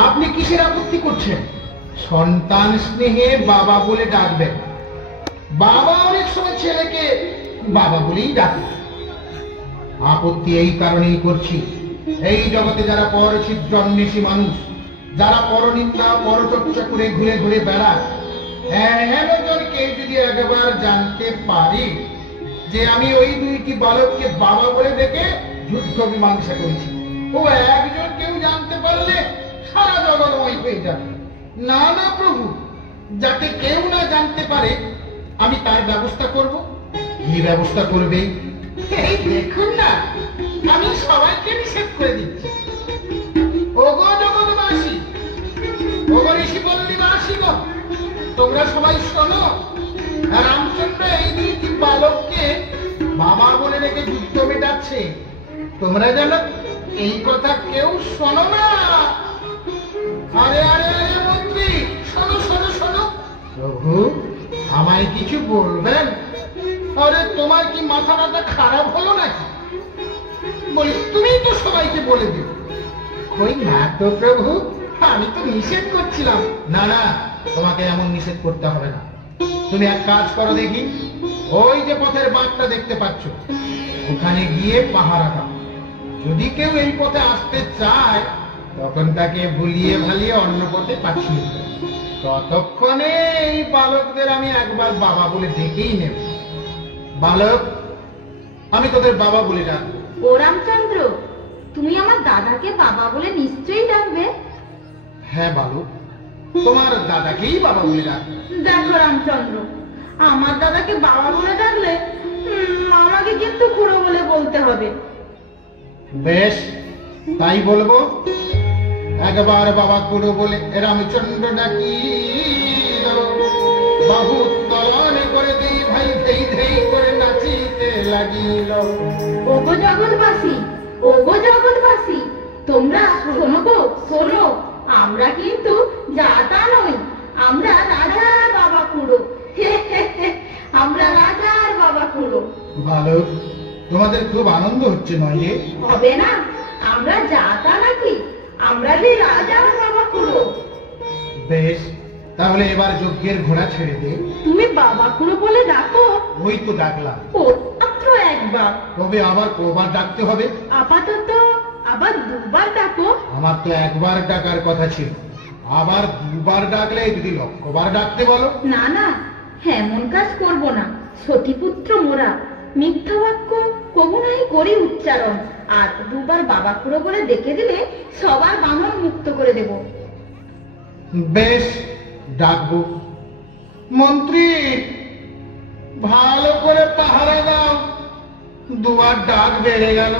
আপনি কিসের আপত্তি করছেন? সন্তান স্নেহে বাবা বলে ডাকবেন। বাবা অনেক সময় ছেলেকে বাবা বলেই ডাকে। আপত্তি এই কারণেই করছি, এই জগতে যারা পরছিদ্র অন্বেষী মানুষ, যারা পরনিন্দা পরচর্চা করে ঘুরে ঘুরে বেড়ায়, এমনকে যদি একবার জানতে পারি যে আমি ওই দুইটি বালককে বাবা বলে ডেকে যুদ্ধ মীমাংসা করেছি, ও একজন কেউ জানতে পারলে সারা জগৎময় হয়ে যাবে। না না প্রভু, যাতে কেউ না জানতে পারে আমি তার ব্যবস্থা করব। কি ব্যবস্থা করবে? এই দেখুন না, আমি সবাইকে নিষেধ করে দিচ্ছি। ওগো জগৎবাসী, ওগো ঋষিপল্লীবাসী গো, তোমরা সবাই শোনো। রামচন্দ্র এই দুইটি বালককে বাবা বলে রেখে যুদ্ধ মেটাচ্ছে। তোমরা যেন এই কথা কেউ শোনো না। আরে আরে আরে মন্ত্রী, শোনো শোনো শোনো। প্রভু, আমায় কিছু বলবেন? আরে তোমার কি মাথা ব্যথা খারাপ হলো নাকি? বলি তুমি তো সবাইকে বলে দিও। কই না তো প্রভু, আমি তো নিষেধ করছিলাম। না না, তোমাকে এমন নিষেধ করতে হবে না। তুমি এক কাজ করো দেখি, ওই যে পথের বাঁকটা দেখতে পাচ্ছ, ওখানে গিয়ে পাহারা দাও। যদি কেউ এই পথে আসতে চায় তখন তাকে ভুলিয়ে ভালিয়ে অন্য পথে পাঠিয়ে দেবে। ততক্ষণে এই বালকদের আমি একবার বাবা বলে ডেকেই নেব। বালক, আমি তোদের বাবা বলে ডাকবো। ও রামচন্দ্র, তুমি আমার দাদাকে বাবা বলে নিশ্চয়ই ডাকবে। হ্যাঁ বালক, তোমার দাদাকেই বাবা বলে ডাকবো। দেখো রামচন্দ্র, আমার দাদাকে বাবা বলে ডাকলে আমাকে কিন্তু খুড়ো বলে বলতে হবে। বেশ, তাই বলবো। একবার বাবা খুড়ো বলে রামচন্দ্র ডাকি, বাহু উত্তোলন করে দিই ভাই, ধেই ধেই করে নাচিতে লাগিল। ওগো জগৎবাসী, ওগো জগৎবাসী, তোমরা শোনো গো, শোনো। আমরা কিন্তু যাতা নই, আমরা রাজার বাবা খুড়ো। আমরা রাজার বাবা খুড়ো। বালক, তোমাদের খুব আনন্দ হচ্ছে নয় রে? হবে না, আমরা যাতা নাকি, আমরা যে রাজার বাবা খুড়ো। বেশ, তাহলে এবার যজ্ঞের ঘোড়া ছেড়ে দে। তুমি বাবা খুড়ো বলে ডাকো। ওই তো ডাকলাম। ও মাত্র একবার। তবে আবার কবার ডাকতে হবে? আপাতত আবার দুবার ডাকো। আমার তো একবার ডাকার কথা ছিল, আবার দুবার ডাকলে যদি লক্ষবার ডাকতে বলো। না না, এমন কাজ করবো না। সতীপুত্র মোরা, মিথ্যা বাক্য কবু নাই করি উচ্চারণ। আর দুবার বাবা খুড়ো বলে ডেকে দিলে সবার বাঁধন মুক্ত করে দেব। বেশ, ডাকবো। মন্ত্রী, ভালো করে পাহারা দাও, দুবার ডাক বেড়ে গেল।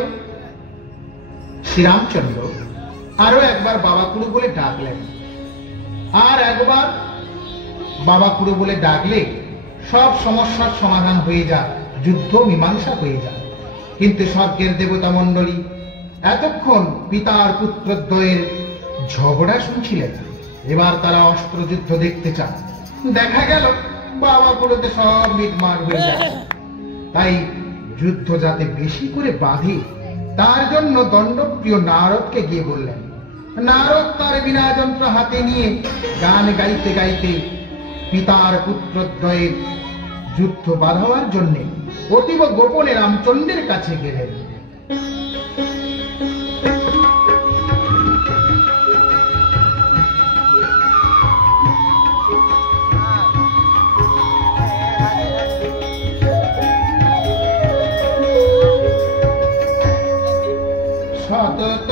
শ্রীরামচন্দ্র আরো একবার বাবা খুড়ো বলে ডাকলেন। আর একবার বাবা খুড়ো বলে ডাকলে সব সমস্যার সমাধান হয়ে যায়, যুদ্ধ মীমাংসা হয়ে যায়। কিন্তু স্বর্গের দেবতা মণ্ডলী এতক্ষণ পিতার পুত্রদ্বয়ের ঝগড়া শুনছিলেন। এবার তারা অস্ত্রযুদ্ধ দেখতে চান। দেখা গেল বাবা খুড়োতে সব মিটমাট হয়ে যায়। তাই যুদ্ধ যাতে বেশি করে বাঁধে তার জন্য দণ্ডপ্রিয় নারদকে গিয়ে বললেন। নারদ তার বীণা যন্ত্র হাতে নিয়ে গান গাইতে গাইতে পিতার পুত্রদ্বয়ের যুদ্ধ বাঁধাবার জন্য অতীব গোপনে রামচন্দ্রের কাছে গেলেন। সতত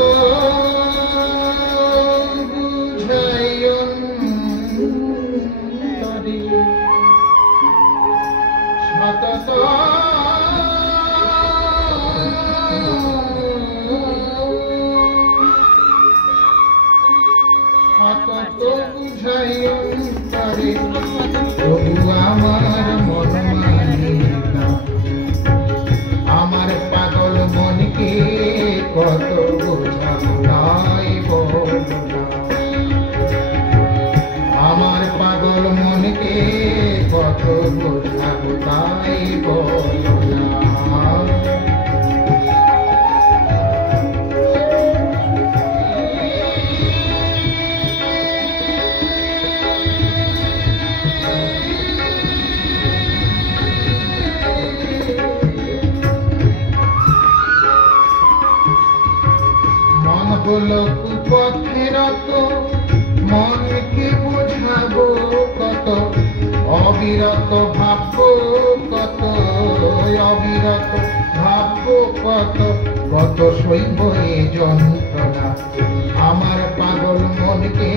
সতত বুঝাই অন্তরে, তবু আমার মন মানে না। আমার পাগল মনকে কত বোঝাবো নাই বলো না। আমার পাগল মনকে কত বোঝাবো তাই বলো না। অবিরত ভাব্য কত কত সইব এ যন্ত্রণা আমার পাগল মনকে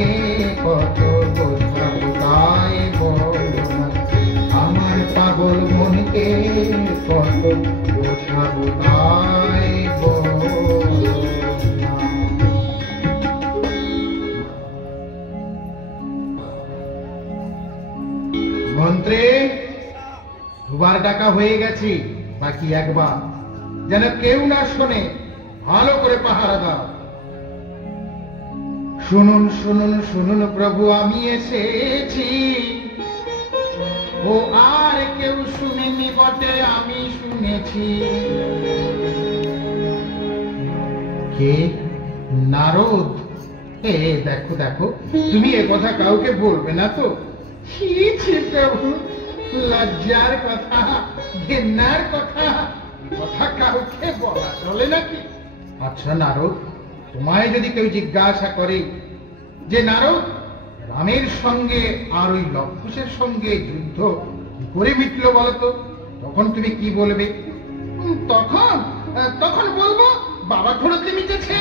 কত বোঝাবো তাই বলো না আমার পাগল মনকে কত বোঝাবো তাই বলো না। মন্ত্রী দুবার ডাকা হয়ে গেছে, বাকি একবার, যেন কেউ না শোনে, ভালো করে পাহারা দাও। শুনুন শুনুন শুনুন প্রভু, আমি এসেছি। ও আর কেউ শুনেনি বটে, আমি শুনেছি। কে? নারদ? দেখো দেখো, তুমি এ কথা কাউকে বলবে না তো? ছি ছি প্রভু, লজ্জার কথা, ঘেন্নার কথা, কথা কাউকে বলা চলে নাকি? আচ্ছা নারদ, তোমায় যদি কেউ জিজ্ঞাসা করে যে নারদ, রামের সঙ্গে আর ওই লক্ষুষের সঙ্গে যুদ্ধ কি করে মিটলো বলতো, তখন তুমি কি বলবে? তখন তখন বলবো বাবা ঠোঁড়তে মিটেছে।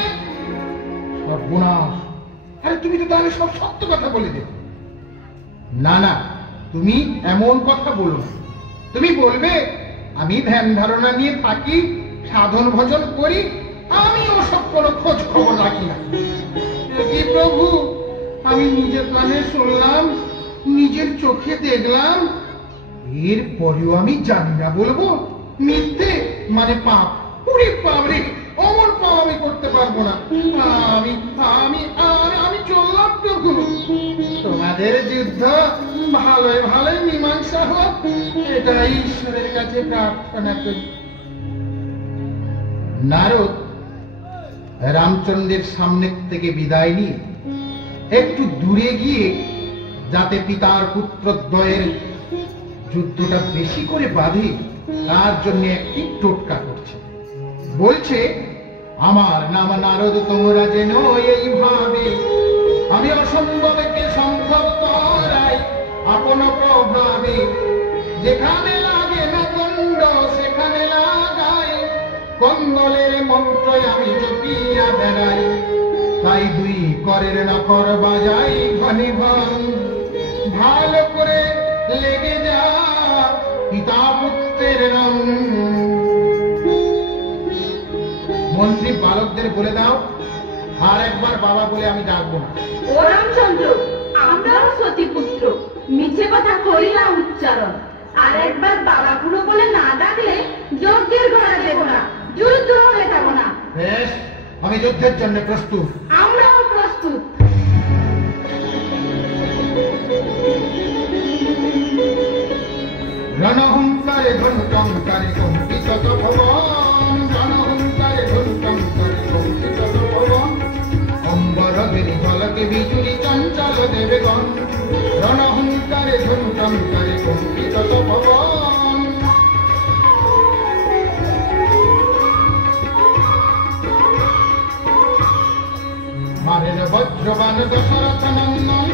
সর্বনাশ! আরে তুমি তো তাহলে সব সত্য কথা বলে দেবে। না না, তুমি এমন কথা বলো না। তুমি বলবে আমি ধ্যান ধারণা নিয়ে থাকি, সাধন ভজন করি, আমি ওসব কোনো খোঁজ খবর রাখি না। কি প্রভু, আমি নিজের কানে শুনলাম, নিজের চোখে দেখলাম, এর পরেও আমি জানি না বলবো? মিথ্যে মানে পাপ। পুরি পাবরে, অমর পাপ আমি করতে পারবো না। আমি আমি আমি চললাম প্রভু। তোমাদের যুদ্ধ ভালোই ভালোই মীমাংসা হোক, এটাই ঈশ্বরের কাছে প্রার্থনা করি। নারদ রামচন্দ্রের সামনে থেকে বিদায় নিয়ে একটু দূরে গিয়ে, যাতে পিতার পুত্রদ্বয়ের যুদ্ধটা বেশি করে বাঁধে, তার জন্য একটি টোটকা করছে। বলছে, আমার নাম নারদ, তোমরা যেন এইভাবে আমি অসম্ভবকে সম্ভব করাই আপন প্রভাবে। যেখানে লাগে না দণ্ড সেখানে লাগাই, কন্দলের মন্ত্র আমি জপিয়া বেড়াই। তাই দুই করের নখর বাজাই ঘনি ঘন, ভালো করে লেগে যা পিতা পুত্রের রং। মন্ত্রী বালকদের বলে দাও, আর একবার বাবা বলে আমি ডাকবো না। ও রামচন্দ্র, আমরাও সতীপুত্র, মিছে কথা করি না উচ্চারণ। আর একবার বাবা বুড়ো বলে না ডাকলে যজ্ঞের ঘোড়া দেব না, যুদ্ধ হলে যাব না। বেশ, আমি যুদ্ধের জন্য প্রস্তুত। আমরাও প্রস্তুত। রণহুঙ্কারে ঘণ্টঙ্কারে কম্পিত ভবন, রণহুঙ্কারে ঘণ্টঙ্কারে কম্পিত ভবন। অম্বর গিরি ঝলকে বিজুরি চঞ্চল দেবেগণ, রণহুঙ্কারে ঘণ্টঙ্কারে কম্পিত ভবন। মারের বজ্রবান দশরথ নন্দন,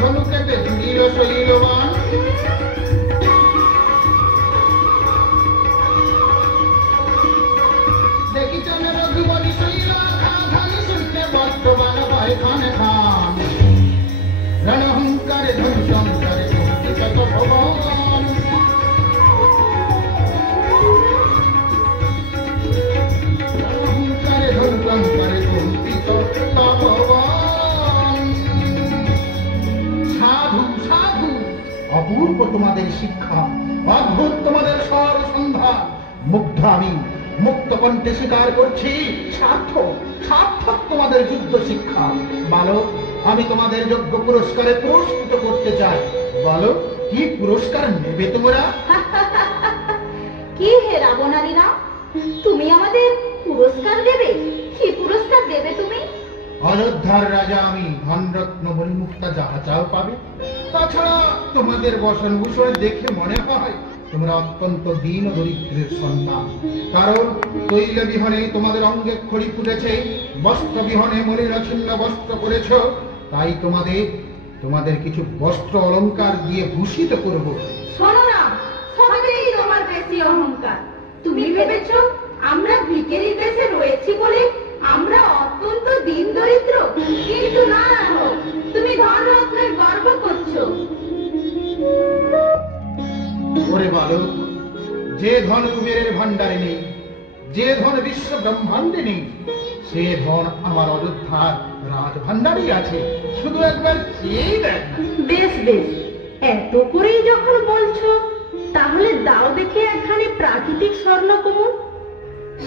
ধনুকেতে জুড়িল শৈলবান। দেখিছেন রঘুবরী শৈল ধানি শুনতে বজ্রবান ভয় খান খান। রণহুঙ্কারে ধনুচঙ্কারে কম্পিত ভবন, রণহুঙ্কারে ধনুচঙ্কারে কম্পিত ভবন। সাধু সাধু, অপূর্ব তোমাদের শিক্ষা, অদ্ভুত তোমাদের স্বর সন্ধ্যা। মুগ্ধ আমি, মুক্ত কণ্ঠে স্বীকার করছি, সার্থক সার্থক তোমাদের যুদ্ধ শিক্ষা। বালক, আমি তোমাদের যোগ্য পুরস্কারে পুরস্কৃত করতে চাই। বলো, কি পুরস্কার নেবে তোমরা? কি হে রাবণালীরা, তুমি আমাদের পুরস্কার দেবে? কি পুরস্কার দেবে তুমি? অযোধ্যার রাজা আমি, ধনরত্ন মণিমুক্তা যাহা চাও পাবে। তাছাড়া তোমাদের বসন ভূষণ দেখে মনে হয় তোমরা অত্যন্ত দীন দরিদ্রের সন্তান। কারণ তৈল বিহনে তোমাদের অঙ্গে খড়ি ফুটেছে, বস্ত্র বিহনে মলিন ছিন্ন বস্ত্র করেছ। তাই তোমাদের তোমাদের কিছু বস্ত্র অলংকার দিয়ে ভূষিত করব। শোনো না, সবেতেই তোমার বেশি অহংকার। তুমি ভেবেছ আমরা ভিখারির দেশে রয়েছি বলে আমরা অত্যন্ত দিন দরিদ্র? কিন্তু না, তুমি ধন রত্নের গর্ব করছো। ওরে বালক, যে ধন কুবেরের ভান্ডারে নেই, যে ধন বিশ্ব ব্রহ্মাণ্ডে নেই, সে ধন আমার অযোধ্যার রাজ ভান্ডারেই আছে। শুধু একবার চেয়েই দেখ। বেশ বেশ, এত করেই যখন বলছো তাহলে দাও দেখে একখানি প্রাকৃতিক স্বর্ণকমল,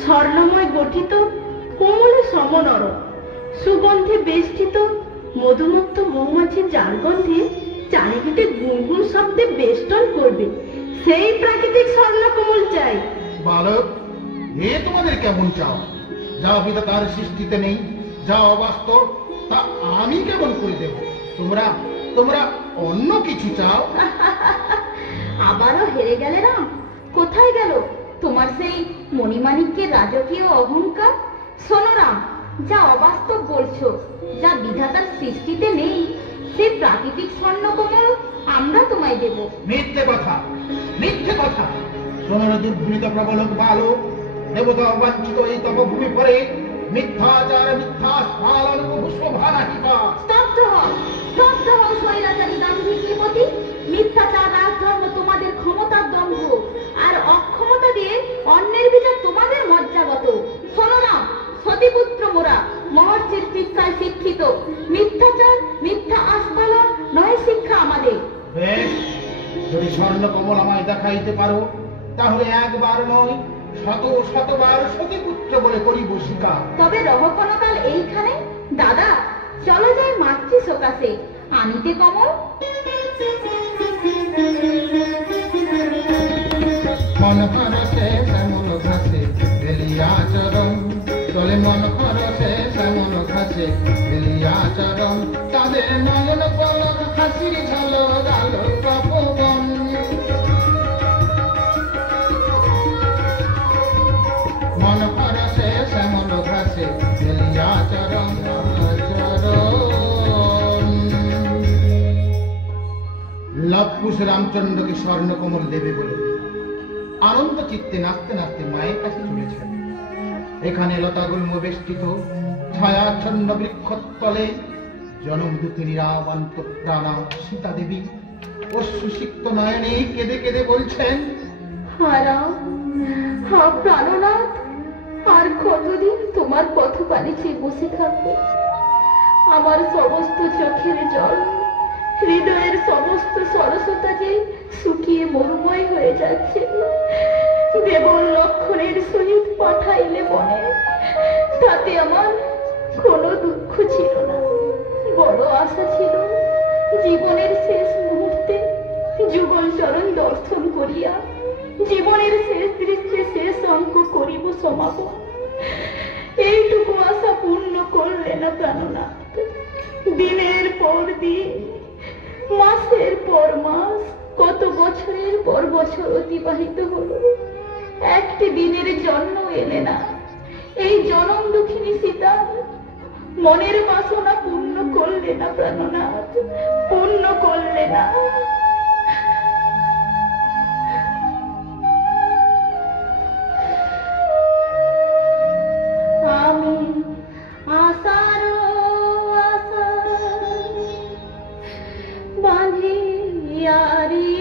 স্বর্ণময় গঠিত, কোমলে সমনর, সুগন্ধে বেষ্টিত, মধুমুক্ত মৌমাছির যার গন্ধে চারিদিকে গুনগুন শব্দে বেষ্টন করবে, সেই প্রাকৃতিক স্বর্ণকমল চাই। বালক, এ তোমাদের কেমন চাও? যা পিতা তার সৃষ্টিতে নেই, যা অবাস্তব, তা আমি কেমন করে দেব? তোমরা তোমরা অন্য কিছু চাও? আবারও হেরে গেলে রাম। কোথায় গেল তোমার সেই মণিমাণিক্যের রাজকীয় অহংকার? শোনো রাম, যা অবাস্তব বলছো, যা বিধাতার সৃষ্টিতে নেই, সেই প্রাকৃতিক স্বর্ণকমল আমরা তোমায় দেব। মিথ্যে কথা, মিথ্যে কথা। সোনার দুর্বৃত প্রবলক বালক, দেবতা অবাঞ্ছিত এই তপভূমি পরে মিথ্যাচার, মিথ্যা পালন শোভা নাহিবা। স্তব্ধ হও স্বৈরাচারী দাম্ভিকীপতি। মিথ্যাচার, রাজধর্ম তোমাদের ক্ষমতার দম্ভ, আর অক্ষমতা দিয়ে অন্যের বিচার তোমাদের মজ্জাগত। শোনো না, সতীপুত্র মোরা, মহর্ষির শিক্ষায় শিক্ষিত। মিথ্যাচার, মিথ্যা আস্ফালন নয় শিক্ষা আমাদের। বেশ, যদি স্বর্ণ কমল আমায় দেখাইতে পারো, তাহলে একবার নয়, শত শতবার সতীপুত্র বলে করিব স্বীকার। তবে রহক্ষণকাল এইখানে। দাদা, চলো যাই মাতৃ সকাশে আনিতে কমল। মন হরসে শ্যামল ঘাসে বেলিয়া চরম, চলে মন হরসে শ্যামল ঘাসে বেলিয়া চরম, তাদের নয়ন পলক হাসির ঝলক আলো তপবন। মন হরসে শ্যামল ঘাসে বেলিয়া চরম চরম। লবকুশ রামচন্দ্রকে স্বর্ণকমল দেবে বলে আনন্দ চিত্তে নাচতে নাচতে মায়ের কাছে চলেছেন। এখানে লতাগুল্ম বেষ্টিত ছায়াচ্ছন্ন বৃক্ষতলে জনমদূতি নিরাবান্ত প্রাণা সীতা দেবী অশ্রুসিক্ত নয়নে কেঁদে কেঁদে বলছেন, হারাম, হা প্রাণনাথ, আর কতদিন তোমার পথপানে চেয়ে বসে থাকবো? আমার সমস্ত চোখের জল, হৃদয়ের সমস্ত সরসতা যে শুকিয়ে মরুময় হয়ে যাচ্ছে। দেবর লক্ষণের সহিত পাঠাইলে বনে, তাতে আমার কোনো দুঃখ ছিল না, বড় আশা ছিল জীবনের শেষ মুহূর্তে যুগল চরণ দর্শন করিয়া জীবনের শেষ দৃশ্যে শেষ অঙ্ক করিব সমাপন। এইটুকু আশা পূর্ণ করলে না প্রাণনাথ। দিনের পর দিন, মাসের পর মাস, কত বছরের পর বছর অতিবাহিত হলো, একটি দিনের জন্ম এলে না। এই জনম দুঃখিনী সীতা মনের বাসনা পূর্ণ করলে না প্রাণনাথ, পূর্ণ করলে না। আমি আশার আশা বাঁধিয়ারি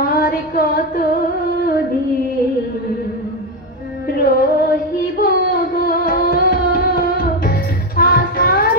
আর কত দিন রহিব গো আশার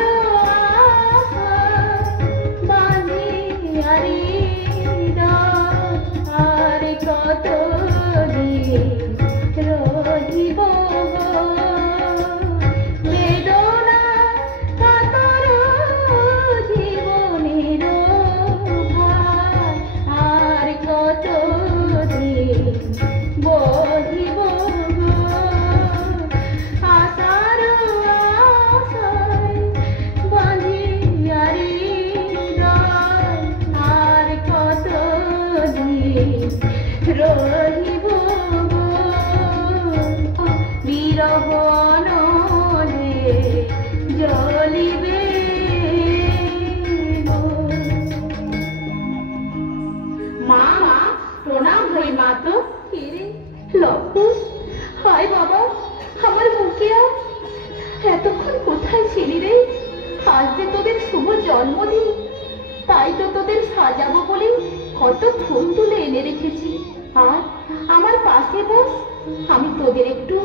আজ যে তোদের শুভ জন্মদিন, তাই তো তোদের সাজাবো বলে কত ফুল তুলে এনে রেখেছি। আর আমার পাশে বস, আমি তোদের একটু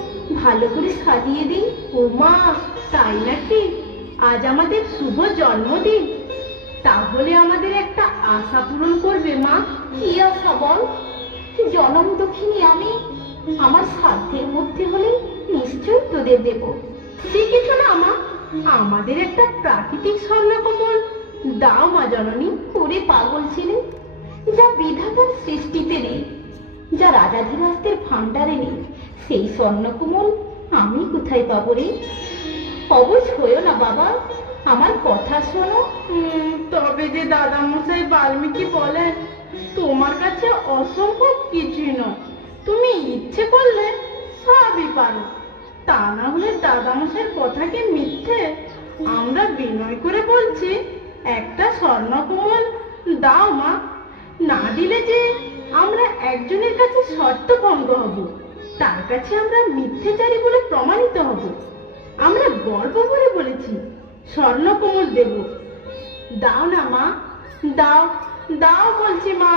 ভালো করে সাজিয়ে দিই। ও মা, তাই নাকি? আজ আমাদের শুভ জন্মদিন, তাহলে আমাদের একটা আশা পূরণ করবে মা? কি আশা বল? জনম দক্ষিণী আমি আমার সাধ্যের মধ্যে হলে নিশ্চয়ই তোদের দেব। সে কিছু না মা, আমাদের একটা প্রাকৃতিক স্বর্ণকমল দাও মা জননী। ওরে পাগল ছেলে, যা বিধাতার সৃষ্টিতে নেই, যা রাজাধিরাজদের ভাণ্ডারে নেই, সেই স্বর্ণকমল আমি কোথায় পাবো রে? অবশ হয়েও না বাবা, আমার কথা শোনো। তবে যে দাদামশাই বাল্মীকি বলেন তোমার কাছে অসম্ভব কিছুই নয়, তুমি ইচ্ছে করলে সবই পারো। তা না হলে দাদামশাইয়ের কথা কি মিথ্যে? আমরা বিনয় করে বলছি, একটা স্বর্ণকমল দাও মা। না দিলে যে আমরা একজনের কাছে শর্ত ভঙ্গ হব, তার কাছে আমরা মিথ্যেচারী বলে প্রমাণিত হব। আমরা গর্ব করে বলেছি স্বর্ণকমল দেব। দাও না মা, দাও দাও বলছি মা।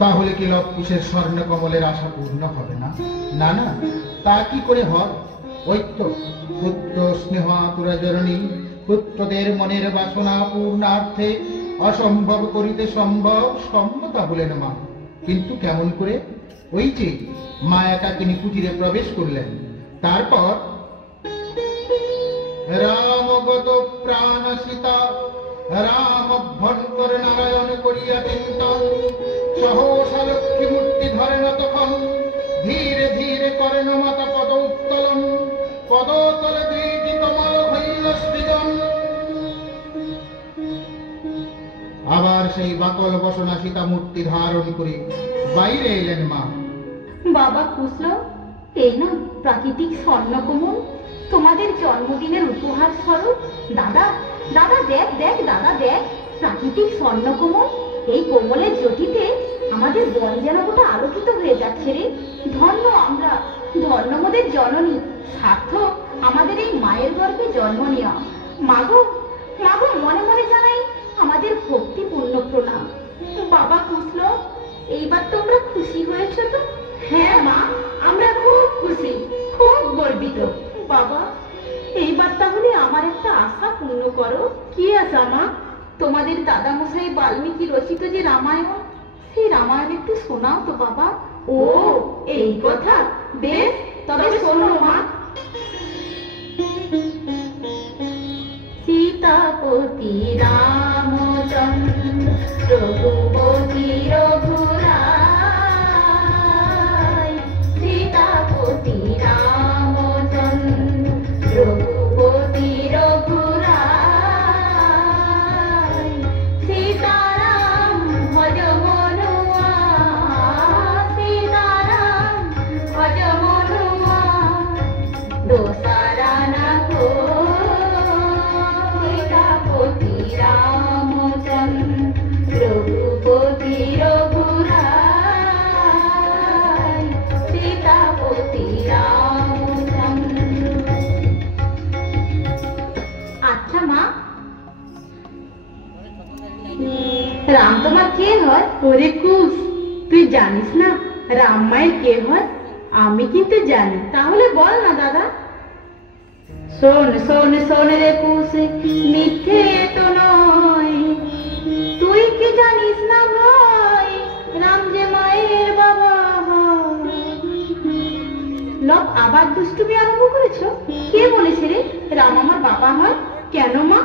তাহলে কি লবকুশের স্বর্ণকমলের আশা পূর্ণ হবে না? না না, তা কি করে হয়? ওই তো পুত্র স্নেহ আতুরা জননী পুত্রদের মনের বাসনা পূর্ণার্থে অসম্ভব করিতে সম্ভব সম্মতা হলেন মা। কিন্তু কেমন করে? ওই যে মা একাকিনী কুটিরে প্রবেশ করলেন, তারপর রামগত প্রাণ সীতা রাম অভ্যন্তর নারায়ণ করিয়া চিন্তন, সহসা লক্ষ্মী মূর্তি ধরেন তখন, ধীরে ধীরে করেন মাতা পদ উত্তোলন, পদতলে দুইটি কমল হইল সৃজন। আবার সেই বাকল বসনা সীতা মূর্তি ধারণ করে বাইরে এলেন মা। বাবা কুশল, এই না প্রাকৃতিক স্বর্ণকমল, তোমাদের জন্মদিনের উপহার স্বরূপ। দাদা দাদা দেখ দেখ, দাদা দেখ, প্রাকৃতিক স্বর্ণকমল। এই কোমলের জ্যোতিতে আমাদের বন যেন গোটা আলোকিত হয়ে যাচ্ছে রে। ধন্য আমরা, ধন্য মোদের জননী, সার্থক আমাদের এই মায়ের গর্ভে জন্ম নেওয়া। মাগো মাগো, মনে মনে জানাই আমাদের ভক্তিপূর্ণ প্রণাম। বাবা কুশল, এইবার তোমরা খুশি হয়েছ তো? হ্যাঁ মা, আমরা খুব খুশি, খুব গর্বিত। বাবা, এইবার তাহলে আমার একটা আশা পূর্ণ করো। কি আশা মা? তোমাদের দাদামশাই বাল্মীকি রচিত যে রামায়ণ, সেই রামায়ণ একটু শোনাও তো বাবা। ও এই কথা, বেশ তবে শোনো মা। সীতাপতি রামচন্দ্র রঘুপতি রঘুরায়, সীতাপতি রামচন্দ্র রঘুপতি রঘুরায়, সীতারাম ভজ মনুয়া, সীতারাম ভজ মনুয়া, দোসারা না কো, সীতাপতি রামচন্দ্র রঘুপতি রঘুরায়, সীতাপতি রামচন্দ্র। আচ্ছা মা, রাম তোমার কে হয়? ওরে কুশ, তুই জানিস না রাম মায়ের কে হয়? আমি কিন্তু জানি। তাহলে বল না দাদা। শোন শোন শোন রে কুশ, মিথ্যে তো নয়, তুই কি জানিস না ভাই, রাম যে মায়ের বাবা হয়। লোক আবার দুষ্টুমি আরম্ভ করেছ? কে বলেছে রে রাম আমার বাবা হয়? কেন মা,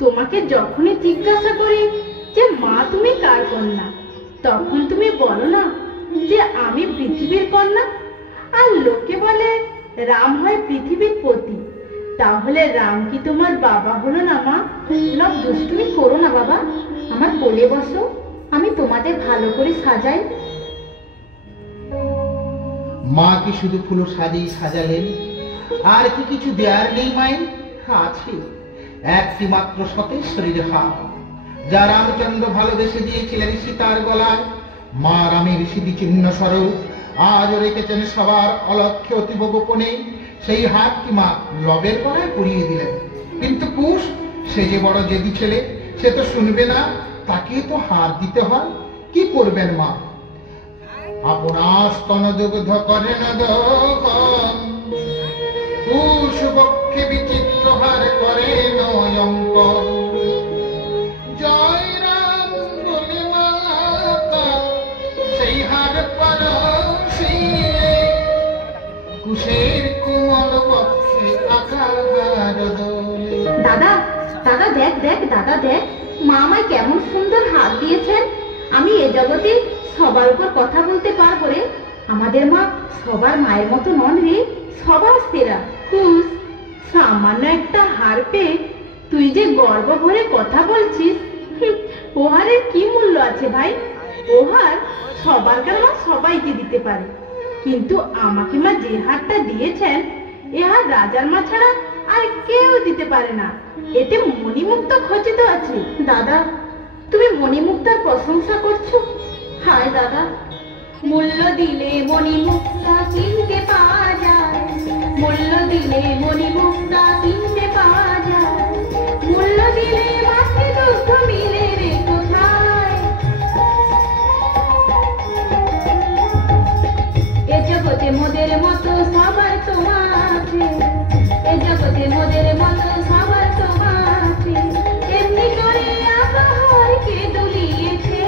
তোমাকে যখনই জিজ্ঞাসা করি যে মা তুমি কার কন্যা, তখন তুমি বলো না যে আমি পৃথিবীর কন্যা। আর লোকে বলে রাম হয় পৃথিবীর পতি, তাহলে রাম কি তোমার বাবা হলো না মা? লোক দুষ্টুমি করো না বাবা, আমার কোলে বসো, আমি তোমাদের ভালো করে সাজাই। মা কি শুধু ফুল সাজালেন? আর কি কিছু দেয়ার নেই মায়ের? আছে একটি মাত্র সতেশ্বরী রেখা, যা রামচন্দ্র ভালোবেসে দিয়েছিলেন সীতার গলায়। মা রামের স্মৃতিচিহ্ন স্বরূপ আজ রেখেছেন সবার অলক্ষ্যে অতীব গোপনে। সেই হাতটি মা লবের গলায় পরিয়ে দিলেন। কিন্তু কুশ সে যে বড় জেদি ছেলে, সে তো শুনবে না, তাকে তো হার দিতে হয়। কি করবেন মা? আপনার স্তনদুগ্ধ করেন দোকন, কুশ বক্ষে বিচিত্র হার করে নয়ঙ্কন। জয় রাম বলে মাতা সেই হার পরশিলে, কুশের কোমল বক্ষে আকার দোলে। দাদা, দাদা দেখ দেখ, দাদা দেখ, মা আমায় কেমন সুন্দর হাত দিয়েছেন। আমি এ জগতে সবার উপর কথা বলতে পারবো রে। আমাদের মা সবার মায়ের মতো নন রে, সবার সেরা। কুশ, সামান্য একটা হার পেয়ে তুই যে গর্ব ভরে কথা বলছিস, ও হারের কি মূল্য আছে ভাই? ও হার সবারকার মা সবাইকে দিতে পারে, কিন্তু আমাকে মা যে হারটা দিয়েছেন, এ হার রাজার মা ছাড়া আর কেউ দিতে পারে না। এতে মণিমুক্তা খচিত আছে। দাদা, তুমি মণিমুক্তার প্রশংসা করছো? হায় দাদা, মূল্য দিলে মণিমুক্তা কিনতে পাওয়া যায়, মূল্য দিলে মণিমুক্তা কিনতে পাওয়া যায়, মূল্য দিলে মাতৃদুগ্ধ মিলে রে কোথায়। এ জগতে মোদের মতো সবার তোমার আছে, এ জগতে মোদের মতো সবার তোমার আছে, এমনি করে আবহাওয়াকে দুলিয়েছে।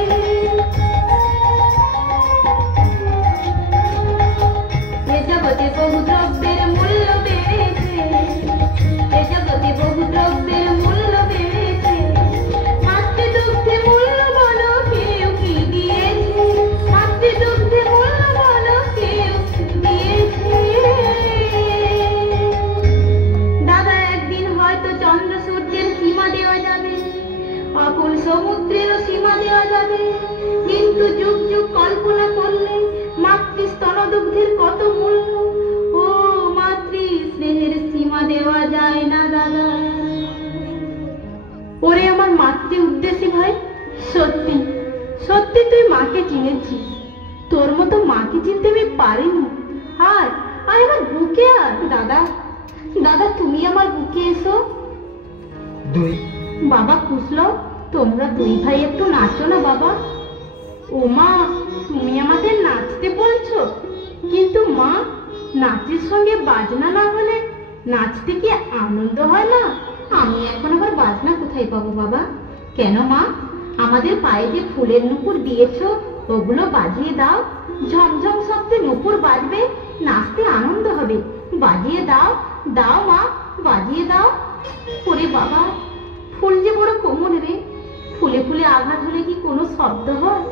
এ জগতে বহু দ্রব্যের মূল্য বেড়েছে, এ জগতে বহু দ্রব্যের মূল্য বেড়েছে, মাতৃদুগ্ধে মূল্য বলো কেউ কি দিয়েছে, মাতৃদুগ্ধে মূল্য বলো কেউ দিয়েছে। দাদা, একদিন হয়তো চন্দ্র সূর্যের সীমা দেওয়া যাবে, অকুল সমুদ্রেরও সীমা দেওয়া যাবে, কিন্তু যুগ যুগ কল্পনা করলে মাতৃ স্তনদুগ্ধের কত মূল্য, ও মাতৃ স্নেহের সীমা দেওয়া যায় না দাদা। ওরে আমার মাতৃ উদ্দেশ্যী ভাই, সত্যি সত্যি তুই মাকে চিনেছিস, তোর মতো মাকে চিনতে আমি পারিনি। আর আমার বুকে আর দাদা, দাদা তুমি আমার বুকে এসো। দুই বাবা কুশলব, তোমরা দুই ভাই একটু নাচো না বাবা। ও মা, তুমি আমাদের নাচতে বলছো? কিন্তু মা, নাচের সঙ্গে বাজনা না হলে নাচতে কি আনন্দ হয় না? আমি এখন আবার বাজনা কোথায় পাবো বাবা? কেন মা, আমাদের পায়ে যে ফুলের নুপুর দিয়েছো, ওগুলো বাজিয়ে দাও। ঝমঝম শব্দে নুপুর বাজবে, নাচতে আনন্দ হবে। বাজিয়ে দাও, দাও মা, বাজিয়ে দাও। ওরে বাবা, ফুল যে বড় কোমল রে, ফুলে ফুলে আঘাত হলে কি কোনো শব্দ হয়?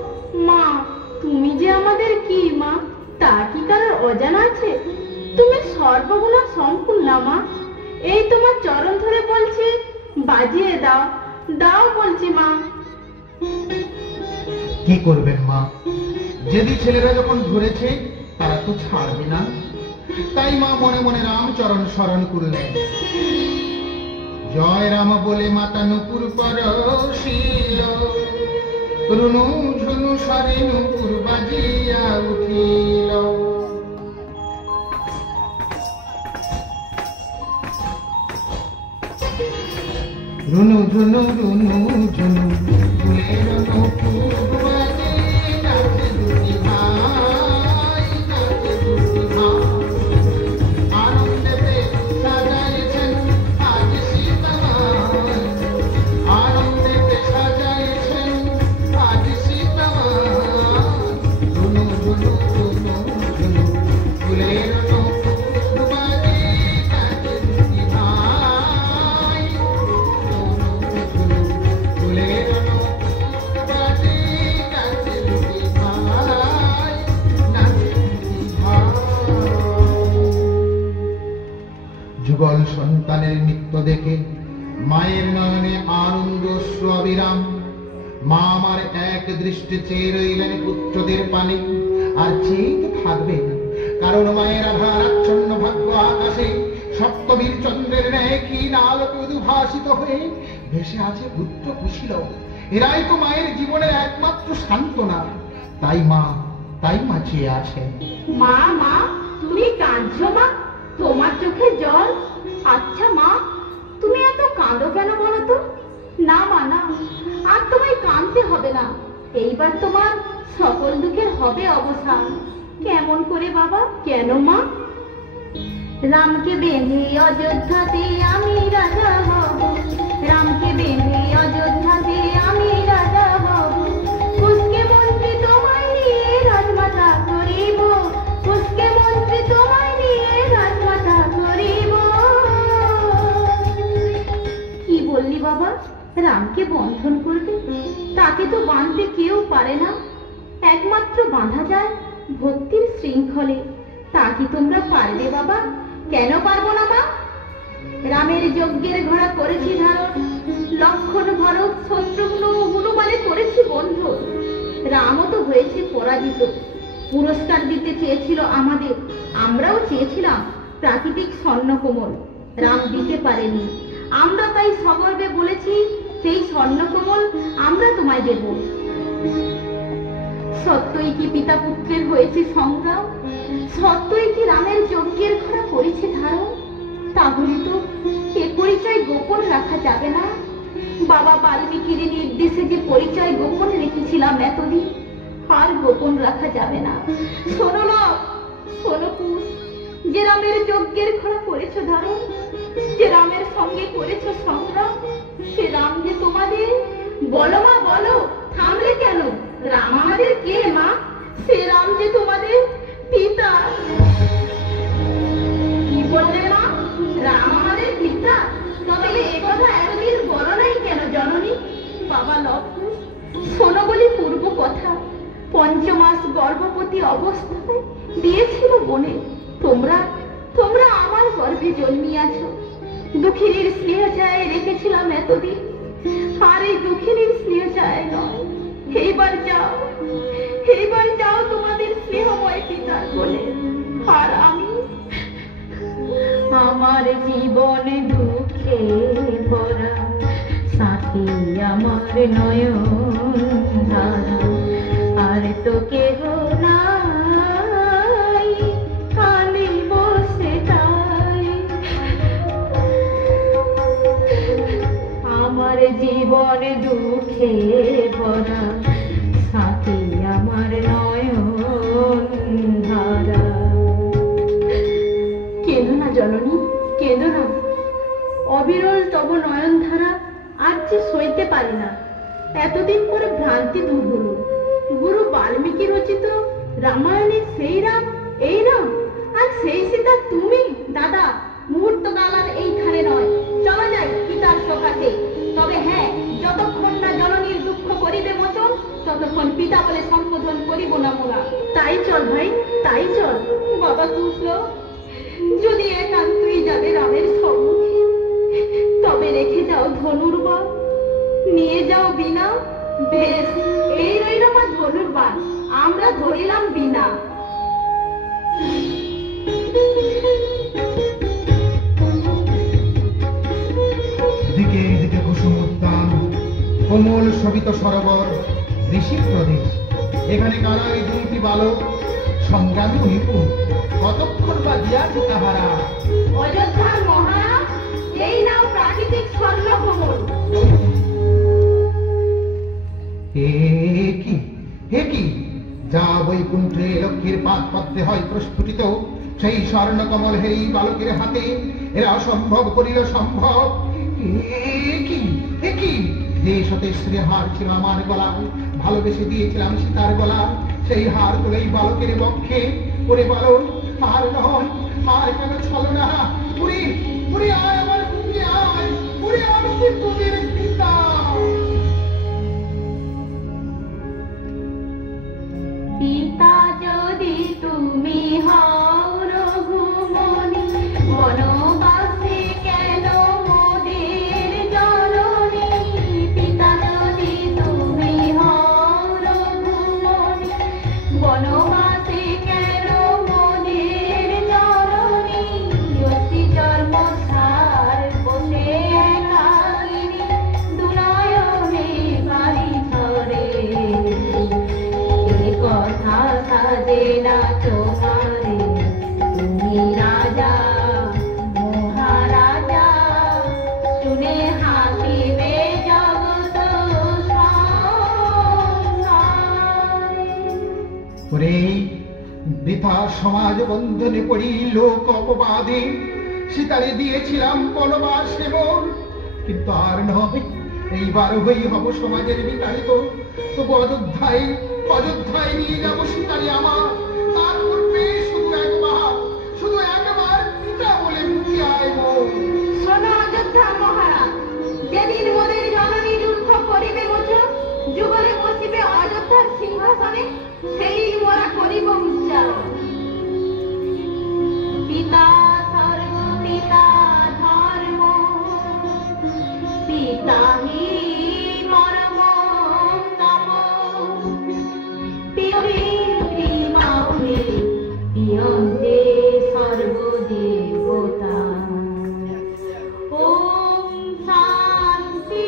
মা, তুমি যে আমাদের কি মা, তা কি কারোর অজানা আছে? তুমি সর্বগুণা সম্পূর্ণা মা। এই তোমার চরণ ধরে বলছি, বাজিয়ে দাও, দাও বলছি মা। কি করবেন মা, যদি ছেলেরা যখন ধরেছে তারা তো ছাড়বে না। তাই মা মনে মনে রামচরণ স্মরণ করলেন। জয় রাম বলে মাতা নুপুর পরশিল, রুনু ঝুনু সরে নুপুর বাজিয়া উঠিল। রুনু ঝুনু রুনু ঝুনু ফুলের নুপুর বাজে, নাচে দুটি ভাই, নাচে দুটি ভাই। আনন্দেতে সাজাইছেন আজ সীতামাই, আনন্দেতে সাজাইছেন আজ সীতামাই। রুনু ঝুনু রুনু ঝুনু ফুলের নুপুর বাজে, নাচে দুটি ভাই। রুনু ঝুনু ফুলের নুপুর বাজে, নাচে দুটি ভাই, নাচে দুটি ভাই। যুগল সন্তানের নৃত্য দেখে মায়ের নয়নে আনন্দ অশ্রু অবিরাম। মা আমার এক দৃষ্টি চেয়ে রইলেন পুত্রদের পানে, আর চেয়ে থাকবেন, কারণ মায়ের আধার আচ্ছন্ন ভাগ্য আকাশে সপ্তমীর চন্দ্রের ন্যায় ক্ষীণ আলোকে উদ্ভাসিত হয়ে ভেসে আছে পুত্র কুশীল। এরাই তো মায়ের জীবনের একমাত্র সান্ত্বনা। তাই মা চেয়ে আছেন। মা, মা তুমি কাঁদছো মা? তোমার চোখে জল? আচ্ছা মা, তুমি এত কাঁদো কেন বলো তো? না মা না, আর তোমায় কাঁদতে হবে না। এইবার তোমার সকল দুঃখের হবে অবসান। কেমন করে বাবা? কেন মা? রামকে বেঁধে অযোধ্যাতে আমি রাজা হব, রামকে বেঁধে অযোধ্যাতে আমি রাজা হব। কুশকে মন্ত্রী তোমায় নিয়ে রাজমাতা করিব, কুশকে মন্ত্রী তোমায় নিয়ে রাজমাতা করিব। কি বললি বাবা? রামকে বন্ধন করবে? তাকে তো বাঁধতে কেউ পারে না, একমাত্র বাঁধা যায় ভক্তির শৃঙ্খলে। তা কি তোমরা পারবে বাবা? কেন পারবো না মা? রামের যজ্ঞের ঘোড়া করেছি ধারণ, লক্ষণ ভরত শত্রুঘ্ন হনুমানে করেছি বন্ধু। রামও তো হয়েছে পরাজিত। পুরস্কার দিতে চেয়েছিল আমাদের, আমরাও চেয়েছিলাম প্রাকৃতিক স্বর্ণকমল। রাম দিতে পারেনি, আমরা তাই সগর্বে বলেছি সেই স্বর্ণকমল আমরা তোমায় দেব। সত্যই কি পিতা পুত্রের হয়েছে সংগ্রাম? সত্যই কি রামের যজ্ঞের ঘোড়া করেছে ধারণ? তাহলে তো এ পরিচয় গোপন রাখা যাবে না। বাবা বাল্মীকির নির্দেশে যে পরিচয় গোপন রেখেছিলাম এতদিন, আর গোপন রাখা যাবে না। শোনো না, শোনো কুশ, যে রামের যজ্ঞের ঘোড়া করেছো ধারণ, যে রামের সঙ্গে করেছো সংগ্রাম, সে রাম যে তোমাদের। বলো মা বলো, থামলে কেন? রাম আমাদের কে মা? সে রাম যে তোমাদের পিতা। কি বললে মা? রাম আমাদের পিতা? তবে এ কথা এতদিন বলো নাই কেন জননী? বাবা লক্ষ্মণ, শোনো বলি পূর্ব কথা। 5 মাস গর্ভবতী অবস্থায় দিয়েছিল বনে। তোমরা আমার গর্ভে জন্মিয়াছ। দুঃখিনীর স্নেহ ছায় রেখেছিলাম এতদিন, আর এই দুঃখিনীর স্নেহ ছায় নয়। এইবার যাও তোমাদের স্নেহময় পিতার কোলে। আর আমি, আমার জীবন দুঃখে ভরা, সাথী আমার নয়ন ধারা, আর তো কেহ নাই, কানে বসে তাই। আমার জীবন দুঃখে ভরা, সাথী আমার নয়ন ধারা। কেঁদো না জননী, কেঁদো না। অবিরল তব নয়ন ধারা আর যে সইতে পারি না। এতদিন পরে ভ্রান্তি দূর হলো। গুরু বাল্মীকি রচিত রামায়ণের সেই রাম এই রাম, আর সেই সীতা তুমি। দাদা, মুহূর্ত কাল আর এইখানে নয়, চলো যাই পিতার সকাশে। তবে হ্যাঁ, যতক্ষণ না জননীর দুঃখ করিবে মোচন, ততক্ষণ পিতা বলে সম্বোধন করিব না মোরা। তাই চল ভাই, তাই চল। বাবা কৃষ্ণ, যদি একান্তই যাবে রামের সম্মুখে, তবে রেখে যাও ধনুর্বাণ, নিয়ে যাও বীণা। বেশ, এই রইল আমার ধনুর্বাণ, আমরা ধরিলাম বীণা। দিকে দিকে কুসুম উদ্যান, কোমল শোভিত সরোবর, ঋষি প্রদেশ। এখানে কারায় 2টি বালক, সংগ্রামী নিপুণ, কতক্ষণ বা দিয়াছি তাহারা। অযোধ্যার মহারাজ, এই নাও প্রাকৃতিক স্বর্ণকমল। হে কি, যা বৈকুণ্ঠে লক্ষ্মীর পাদ পদ্মে হয় প্রস্ফুটিত, সেই স্বর্ণকমল হেই বালকের হাতে, এরা অসম্ভব করিল সম্ভব। হে কি, যে সতেশ্বরী হার ছিল আমার গলায়, ভালোবেসে দিয়েছিলাম সীতার গলায়, সেই হার তুলেই বালকের বক্ষে। ওরে বালক, হার নয়, হার কেন ছলনা? পুরি পুরি আয় আমার বুকে আয়, পুরি আমি তোদের পিতা। পিতা যদি তুমি হও রঘুমনি, বনবাসে কেন মোদের জননী? পিতা যদি তুমি হও রঘুমনি, বনবাসে কেন মোদের জননী? অতি জন্ম ছাড় ওরে বৃথা সমাজ বন্ধনে পড়ি লোক অপবাদে সীতারে দিয়েছিলাম বনবাস কেবল, কিন্তু আর নয়, এইবার হই হব সমাজের বিতাড়িত। তবু অযোধ্যায় নিয়ে যাবো সীতারে আমার। তার পূর্বে শুধু একবার পিতা বলে মুখে আয় মন। শোনো অযোধ্যার মহারাজ, যেদিন মোদের জননী দুঃখ করিবে মোচন, যুগলে বসিবে অযোধ্যার সিংহাসনে, সেই মোরা করিব উচ্চারণ। পিতা স্বর্গ পিতা ধর্ম, পিতা হি মর্ম নম, পিতৃমাতৃ পিয়ন্তে সর্বদেবতা। ওম শান্তি।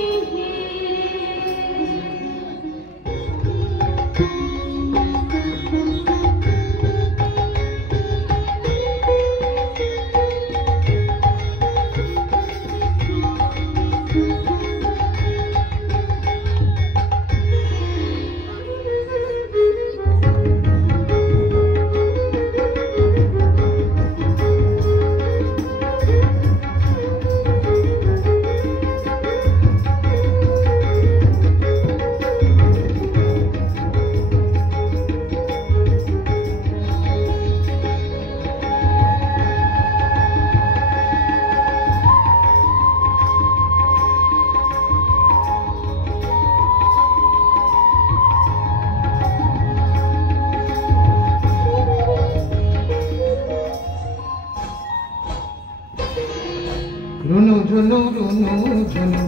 রুনু ঝুনু রুনু ঝুনু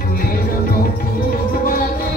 ফুলের নূপুর বাজে,